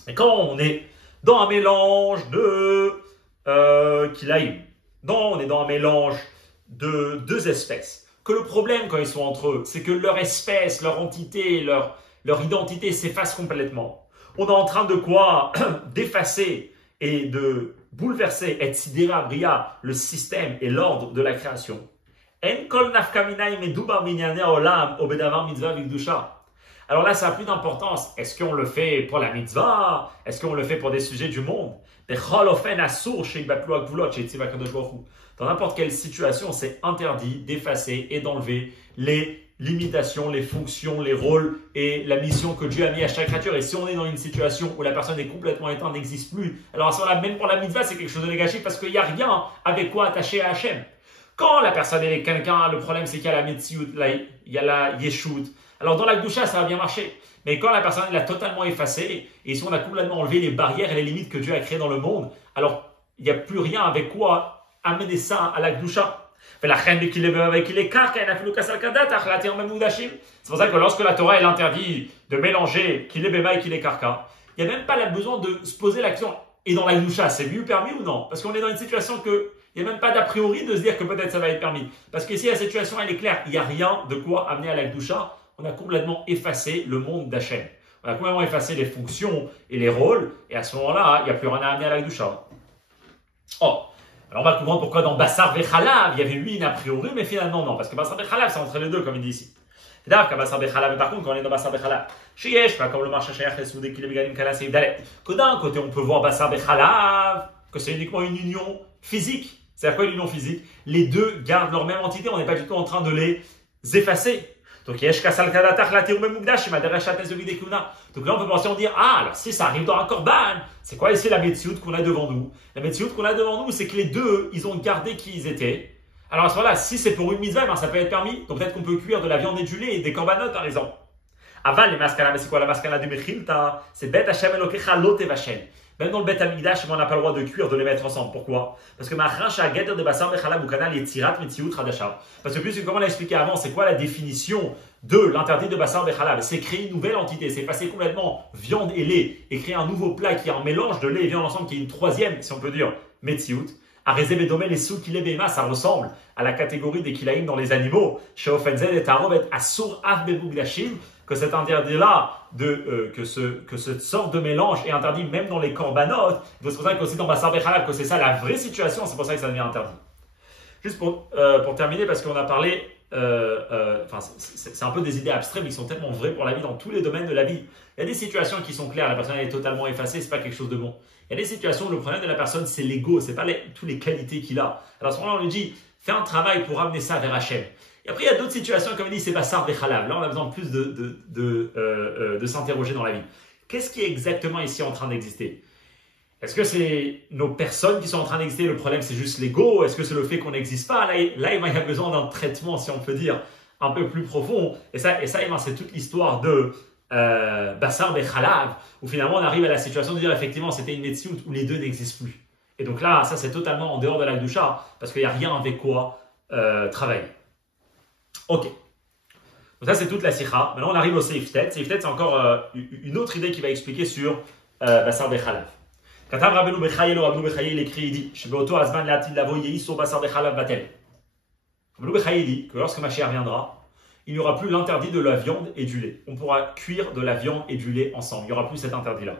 Mais quand on est dans un mélange de Kilaïm. Non, on est dans un mélange de deux espèces. Que le problème quand ils sont entre eux, c'est que leur espèce, leur entité, leur identité s'efface complètement. On est en train de quoi? D'effacer et de bouleverser, et sidera bria, le système et l'ordre de la création. En kol nafkamina imedubar minyane olam obedavar mitzvah vikdusha. Alors là, ça n'a plus d'importance. Est-ce qu'on le fait pour la mitzvah? Est-ce qu'on le fait pour des sujets du monde? Dans n'importe quelle situation, c'est interdit d'effacer et d'enlever les limitations, les fonctions, les rôles et la mission que Dieu a mis à chaque créature. Et si on est dans une situation où la personne est complètement éteinte, n'existe plus, alors à ce moment-là, même pour la mitzvah, c'est quelque chose de négatif parce qu'il n'y a rien avec quoi attacher à Hachem. Quand la personne est quelqu'un, le problème c'est qu'il y a la Metsiout, il y a la Yeshut. Alors dans la Gdusha, ça va bien marcher. Mais quand la personne l'a totalement effacée, et si on a complètement enlevé les barrières et les limites que Dieu a créées dans le monde, alors il n'y a plus rien avec quoi amener ça à la Gdusha. C'est pour ça que lorsque la Torah elle interdit de mélanger Kilebema et Kilekarka, il n'y a même pas besoin de se poser l'action. Et dans la Gdusha, c'est mieux permis ou non? Parce qu'on est dans une situation que il n'y a même pas d'a priori de se dire que peut-être ça va être permis. Parce que si la situation elle est claire, il n'y a rien de quoi amener à la Gdusha. On a complètement effacé le monde d'Hachem. On a complètement effacé les fonctions et les rôles. Et à ce moment-là, il n'y a plus rien à amener à la Gdusha. Oh, alors on va comprendre pourquoi dans Bassar Vechalav, il y avait lui une a priori, mais finalement non. Parce que Bassar Vechalav, c'est entre les deux, comme il dit ici. C'est d'accord qu'à Bassar Vechalav, mais par contre, quand on est dans Bassar Vechalav, chez pas comme le marché chez Yachesou, dès qu'il est Begalim Kala, c'est Dalet. Que d'un côté, on peut voir Bassar Vechalav, que c'est uniquement une union physique. C'est-à-dire quoi, l'union physique? Les deux gardent leur même entité, on n'est pas du tout en train de les effacer. Donc là, on peut penser, on dire, ah, alors si ça arrive dans un korban, c'est quoi ici la Metsiout qu'on a devant nous? La Metsiout qu'on a devant nous, c'est que les deux, ils ont gardé qui ils étaient. Alors à ce moment-là, si c'est pour une mitzvah, ben, ça peut être permis. Donc peut-être qu'on peut cuire de la viande et du lait et des korbanot, par exemple. Avant, les maskana, mais c'est quoi la maskana du Mechilta? C'est Bet Hashem Elokecha Lo Tevashem. Même dans le Bet Hamikdash, on n'a pas le droit de cuire, de les mettre ensemble. Pourquoi? Parce que de Bassar Bechalab ou Kanal Yetzirat Metziut Radasha. Parce que plus, comme on l'a expliqué avant, c'est quoi la définition de l'interdit de Bassar Bechalab? C'est créer une nouvelle entité, c'est passer complètement viande et lait et créer un nouveau plat qui est un mélange de lait et viande ensemble, qui est une troisième, si on peut dire, Metziut. Arezé Bedomel et Sou Kilebema, ça ressemble à la catégorie des Kilaïm dans les animaux. Chez Ofenzel et Tarov et Asur Av Bebougdashim. Que cet interdit-là, que cette sorte de mélange est interdit même dans les korbanot. C'est pour ça qu'aussi dans Bassar Bechalab, que c'est ça la vraie situation, c'est pour ça que ça devient interdit. Juste pour terminer, parce qu'on a parlé, c'est un peu des idées abstraites, mais qui sont tellement vraies pour la vie dans tous les domaines de la vie. Il y a des situations qui sont claires, la personne est totalement effacée, c'est pas quelque chose de bon. Il y a des situations où le problème de la personne, c'est l'ego, c'est pas toutes les qualités qu'il a. Alors à ce moment-là, on lui dit, fais un travail pour amener ça vers Hachem. Et après, il y a d'autres situations, comme il dit, c'est Bassar Bechalab. Là, on a besoin plus de s'interroger dans la vie. Qu'est-ce qui est exactement ici en train d'exister? Est-ce que c'est nos personnes qui sont en train d'exister? Le problème, c'est juste l'ego? Est-ce que c'est le fait qu'on n'existe pas? Là, il y a besoin d'un traitement, si on peut dire, un peu plus profond. Et ça, c'est toute l'histoire de Bassar Bechalab, où finalement, on arrive à la situation de dire, effectivement, c'était une Metsiout où les deux n'existent plus. Et donc là, ça, c'est totalement en dehors de la Gdusha, parce qu'il n'y a rien avec quoi travailler. Ok. Donc ça, c'est toute la sikha. Maintenant, on arrive au Seiftet. Seiftet, c'est encore une autre idée qui va expliquer sur Bassar Bechalab. Katav Rabbeinu Bechaye, Rabbeinu Bechaye, il écrit, il dit, Shebeoto Azman Leatil Lavo Yehiso Bassar Bechalab Batel. Rabbeinu Bechaye dit que lorsque Mashiach viendra, il n'y aura plus l'interdit de la viande et du lait. On pourra cuire de la viande et du lait ensemble. Il n'y aura plus cet interdit-là.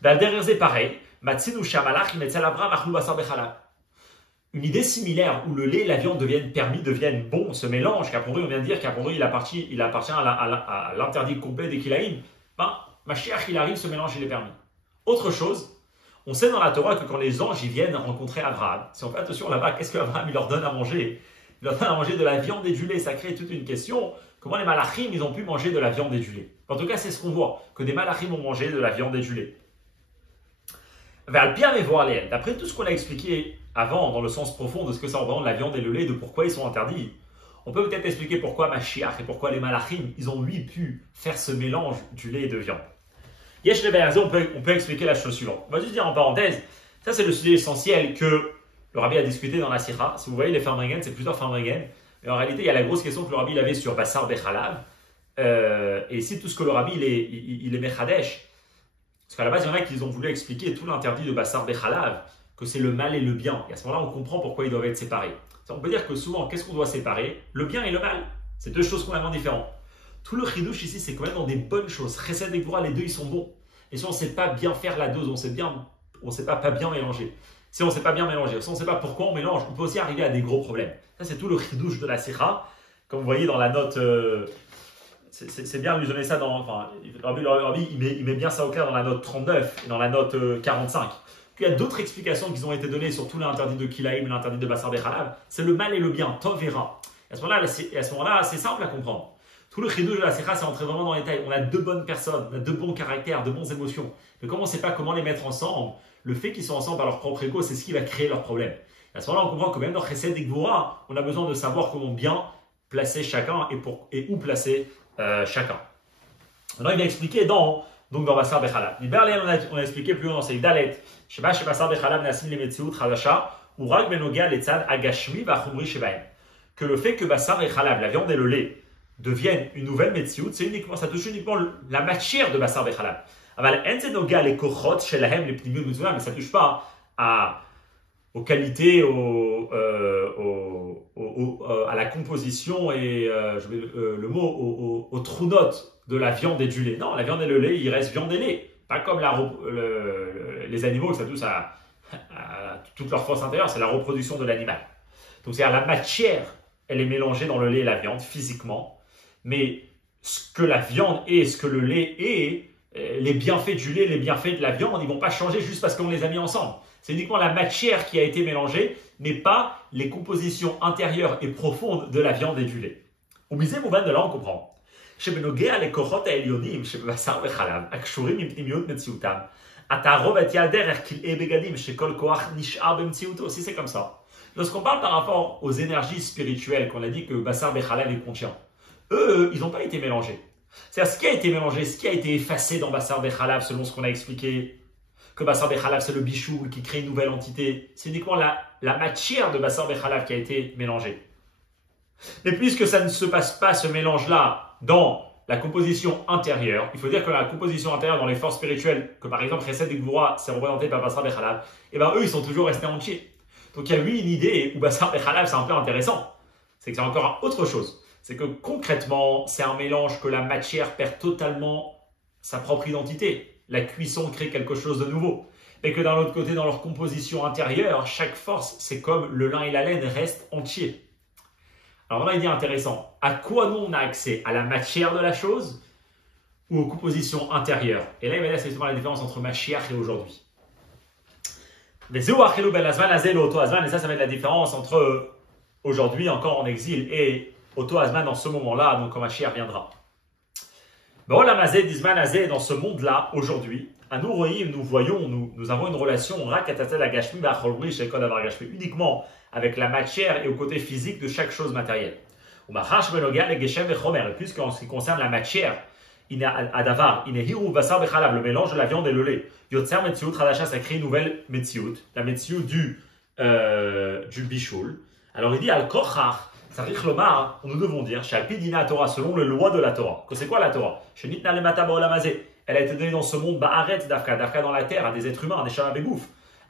Derrière, c'est pareil. Matzinu Shamalach, Imetzal Abraham, Achlu Bassar Bechalab. Une idée similaire où le lait et la viande deviennent permis, deviennent bons, se mélangent, qu'après on vient de dire qu'après il appartient à l'interdit complet des Kilaïm, Mashiach il arrive, ce mélange il est permis. Autre chose, on sait dans la Torah que quand les anges ils viennent rencontrer Abraham, si on fait attention là-bas, qu'est-ce qu'Abraham il leur donne à manger? Il leur donne à manger de la viande et du lait, ça crée toute une question, comment les malachim ils ont pu manger de la viande et du lait? En tout cas c'est ce qu'on voit, que des malachim ont mangé de la viande et du lait. D'après tout ce qu'on a expliqué avant, dans le sens profond de ce que ça représente la viande et le lait, de pourquoi ils sont interdits, on peut peut-être expliquer pourquoi Mashiach et pourquoi les malachim, ils ont lui pu faire ce mélange du lait et de viande. Yesh Leverzo, on peut expliquer la chose suivante. On va juste dire en parenthèse, ça c'est le sujet essentiel que le rabbi a discuté dans la Sikha. Si vous voyez les Farmringen, c'est plusieurs Farmringen. Mais en réalité, il y a la grosse question que le rabbi avait sur Bassar Bechalab. Et ici, tout ce que le rabbi il est Mechadesh. Parce qu'à la base, il y en a qui ont voulu expliquer tout l'interdit de Bassar Bechalab que c'est le mal et le bien. Et à ce moment-là, on comprend pourquoi ils doivent être séparés. On peut dire que souvent, qu'est-ce qu'on doit séparer? Le bien et le mal. C'est deux choses complètement différentes. Tout le chidouche ici, c'est quand même dans des bonnes choses. Chesed et Gvura, les deux, ils sont bons. Et si on ne sait pas bien faire la dose, on ne sait pas bien mélanger. Si on ne sait pas bien mélanger, si on ne sait pas pourquoi on mélange, on peut aussi arriver à des gros problèmes. Ça, c'est tout le chidouche de la Sikha. Comme vous voyez dans la note, c'est bien de lui donner ça dans. Enfin, Rabbi, il met bien ça au clair dans la note 39 et dans la note 45. Il y a d'autres explications qui ont été données sur tout l'interdit de Kilaïm et l'interdit de Bassar Bechalav. C'est le mal et le bien, Tov et Ra. À ce moment-là, c'est simple à comprendre. Tout le chidouche de la Sikha, c'est entrer vraiment dans les détails. On a deux bonnes personnes, on a deux bons caractères, de bonnes émotions. Mais comme on ne sait pas comment les mettre ensemble, le fait qu'ils soient ensemble par leur propre ego, c'est ce qui va créer leurs problèmes. À ce moment-là, on comprend que même dans Chesed et Gvura, on a besoin de savoir comment bien placer chacun et où placer chacun. Maintenant, il a expliqué donc dans Bassar Bechalav. On a expliqué plus haut dans ces Dalet. Sheba Bassar Bechalav Nasim Lemetziut Chadasha ou Rag Benoga Letzad Agashmi Vachumri Shebaim. Que le fait que Bassar Bechalav, la viande et le lait, deviennent une nouvelle Metziut, ça touche uniquement la matière de Bassar Bechalav. Mais ça ne touche pas aux qualités, à la composition et aux trous notes de la viande et du lait. Non, la viande et le lait, il reste viande et lait. Pas comme les animaux, ça touche à toute leur force intérieure, c'est la reproduction de l'animal. Donc c'est-à-dire la matière, elle est mélangée dans le lait et la viande physiquement, mais ce que la viande est, ce que le lait est, les bienfaits du lait, les bienfaits de la viande, ils ne vont pas changer juste parce qu'on les a mis ensemble. C'est uniquement la matière qui a été mélangée, mais pas les compositions intérieures et profondes de la viande et du lait. Au misé Mouban, de là on comprend. Aussi c'est comme ça. Lorsqu'on parle par rapport aux énergies spirituelles, qu'on a dit que Bassar Bechalav est contient, eux, ils n'ont pas été mélangés. C'est-à-dire ce qui a été mélangé, ce qui a été effacé dans Bassar Bechalav, selon ce qu'on a expliqué, que Bassar Bechalav c'est le bichoul qui crée une nouvelle entité, c'est uniquement la matière de Bassar Bechalav qui a été mélangée. Mais puisque ça ne se passe pas ce mélange-là dans la composition intérieure, il faut dire que la composition intérieure dans les forces spirituelles, que par exemple Chesed et Gvura, c'est représenté par Bassar Bechalav, et bien eux ils sont toujours restés entiers. Donc il y a eu une idée où Bassar Bechalav c'est un peu intéressant, c'est que c'est encore autre chose. C'est que concrètement, c'est un mélange que la matière perd totalement sa propre identité. La cuisson crée quelque chose de nouveau. Mais que d'un autre côté, dans leur composition intérieure, chaque force, c'est comme le lin et la laine restent entiers. Alors là, il est intéressant. À quoi nous on a accès? À la matière de la chose ou aux compositions intérieures? Et là, il va dire c'est justement la différence entre Mashiach et aujourd'hui. Et ça va être la différence entre aujourd'hui, encore en exil, et Oto Azman dans ce moment-là, donc quand Mashiach viendra. Dans ce monde-là, aujourd'hui, à nous voyons, nous avons une relation uniquement avec la matière et au côté physique de chaque chose matérielle. Puisqu'en ce qui concerne la matière, le mélange de la viande et le lait, ça crée une nouvelle metziut, la metziut du bichoul. Alors il dit al-kochach, nous devons dire, Shalpidina Torah, selon le loi de la Torah. Que c'est quoi la Torah? Elle a été donnée dans ce monde, Ba'aretz Dafka, Dafka dans la terre, à des êtres humains, des Shama Begouf.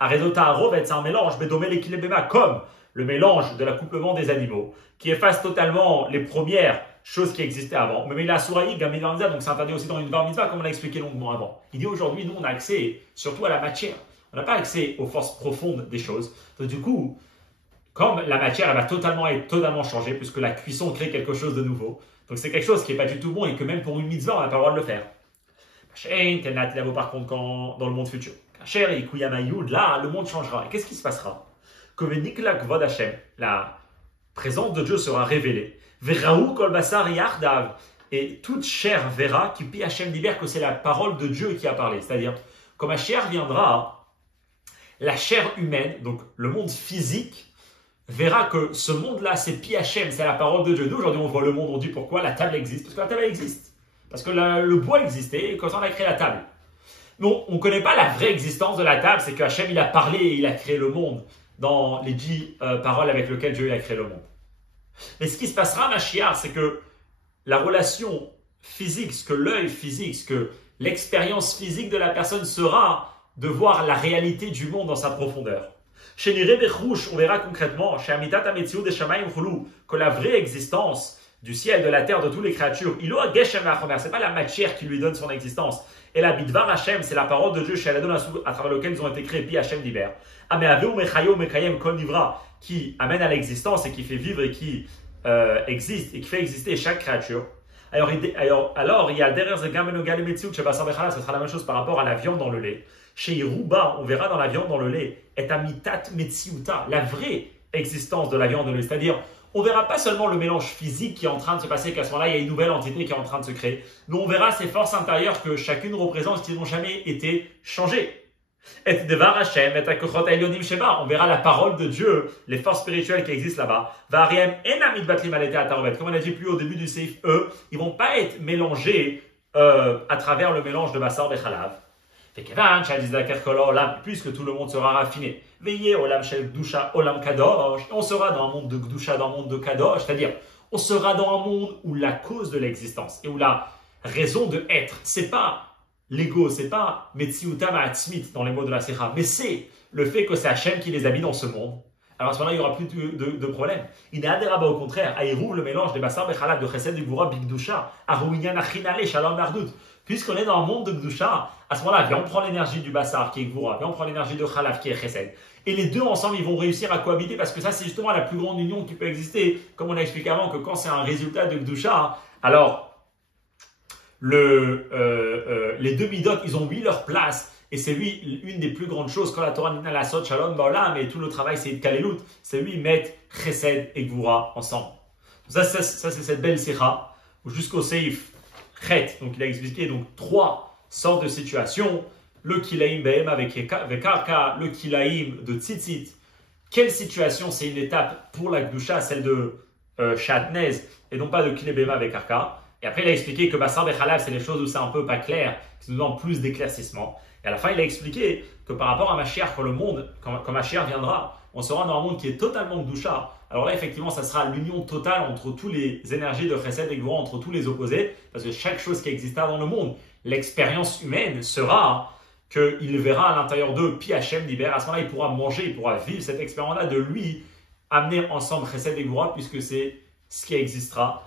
Arezota Arovet, c'est un mélange, Bedomé l'Ekilebema, comme le mélange de l'accouplement des animaux, qui efface totalement les premières choses qui existaient avant. Mais la Souraï, Gamil donc c'est interdit aussi dans une bar mitzvah, comme on l'a expliqué longuement avant. Il dit aujourd'hui, nous, on a accès surtout à la matière. On n'a pas accès aux forces profondes des choses. Donc, du coup, comme la matière elle va être totalement changée, puisque la cuisson crée quelque chose de nouveau. Donc c'est quelque chose qui n'est pas du tout bon et que même pour une mitzvah, on n'a pas le droit de le faire. Par contre, dans le monde futur. Là, le monde changera. Et qu'est-ce qui se passera? La présence de Dieu sera révélée. Et toute chair verra qui pi Hashem libère que c'est la parole de Dieu qui a parlé. C'est-à-dire, quand Mashiach viendra, la chair humaine, donc le monde physique, verra que ce monde-là, c'est Pi Hashem, c'est la parole de Dieu. Nous, aujourd'hui, on voit le monde, on dit pourquoi la table existe. Parce que la table existe. Parce que le bois existait quand on a créé la table. Non, on ne connaît pas la vraie existence de la table, c'est que Hashem, il a parlé et il a créé le monde dans les 10 paroles avec lesquelles Dieu a créé le monde. Mais ce qui se passera à Mashiach, c'est que la relation physique, ce que l'œil physique, ce que l'expérience physique de la personne sera de voir la réalité du monde dans sa profondeur. Chez Niré Bechrouch, on verra concrètement, chez Amitat Ametziou de Shamaim Choulou, que la vraie existence du ciel, de la terre, de toutes les créatures, il a Geshem Lachomer, c'est pas la matière qui lui donne son existence. Et la Bidvar Hashem, c'est la parole de Dieu chez Aladon à travers lequel ils ont été créés, puis Hashem d'Iber. Ameaveu Mechayo Mekayem Kol Nivra, qui amène à l'existence et qui fait vivre et qui existe et qui fait exister chaque créature. Alors il y a derrière ce Gamenogal Metziou, chez Basar Bechala, ce sera la même chose par rapport à la viande dans le lait. Chez Iruba, on verra dans la viande dans le lait, est Amitat Metziouta, la vraie existence de la viande dans le lait. C'est-à-dire, on verra pas seulement le mélange physique qui est en train de se passer, qu'à ce moment-là, il y a une nouvelle entité qui est en train de se créer. Mais on verra ces forces intérieures que chacune représente qui n'ont jamais été changées. Et Devar Hashem, et Akochot Elyonim Sheba, on verra la parole de Dieu, les forces spirituelles qui existent là-bas. Variem Enamid Batlim Alete Atarovet. Comme on a dit plus au début du Seif, eux, ils vont pas être mélangés à travers le mélange de Bassar Bechalav. Puisque tout le monde sera raffiné. Veillez Olam Shel Gdusha, Olam Kadosh. On sera dans un monde de Gdusha, dans un monde de Kadosh, c'est-à-dire on sera dans un monde où la cause de l'existence et où la raison de être, c'est pas l'ego, c'est pas Metziuta Ma'atzmit dans les mots de la Sikha, mais c'est le fait que c'est Hachem qui les habite dans ce monde. Alors à ce moment-là, il n'y aura plus de problème. Il n'est adhérable au contraire. Aïrou, le mélange des Bassar Bechalad, de Chesed, du Gvura, Bigdusha, Arouinyan, Achinale, Shalom, Nardout. Puisqu'on est dans un monde de Gdusha, à ce moment-là, viens, on prend l'énergie du Bassar qui est Gvura, viens, on prend l'énergie de Chalav qui est Chesed. Et les deux ensemble, ils vont réussir à cohabiter parce que ça, c'est justement la plus grande union qui peut exister. Comme on a expliqué avant, que quand c'est un résultat de Gdusha, alors les deux midot, ils ont mis leur place. Et c'est lui, une des plus grandes choses, quand la Torah dit la Sot Shalom Baolam, et tout le travail c'est Kalelut, c'est lui mettre Chesed et Gvura ensemble. Ça c'est cette belle Sikha, où jusqu'au Seif Chet, donc il a expliqué donc 3 sortes de situations, le Kilaim Behem avec Karka, le Kilaim de Tzitzit. Quelle situation c'est une étape pour la Gdusha, celle de Shatnez, et non pas de Kilaim Behem avec Karka. Et après il a expliqué que Bassar Bechalal, c'est les choses où c'est un peu pas clair, qui nous demandent plus d'éclaircissement. Et à la fin, il a expliqué que par rapport à Mashiach, quand le monde, quand Mashiach viendra, on sera dans un monde qui est totalement Gdusha. Alors là, effectivement, ça sera l'union totale entre toutes les énergies de Chesed et Gvura, entre tous les opposés, parce que chaque chose qui existera dans le monde, l'expérience humaine sera qu'il verra à l'intérieur d'eux, puis Hachem d'Iber. À ce moment-là, il pourra manger, il pourra vivre cette expérience-là de lui, amener ensemble Chesed et Gvura, puisque c'est ce qui existera.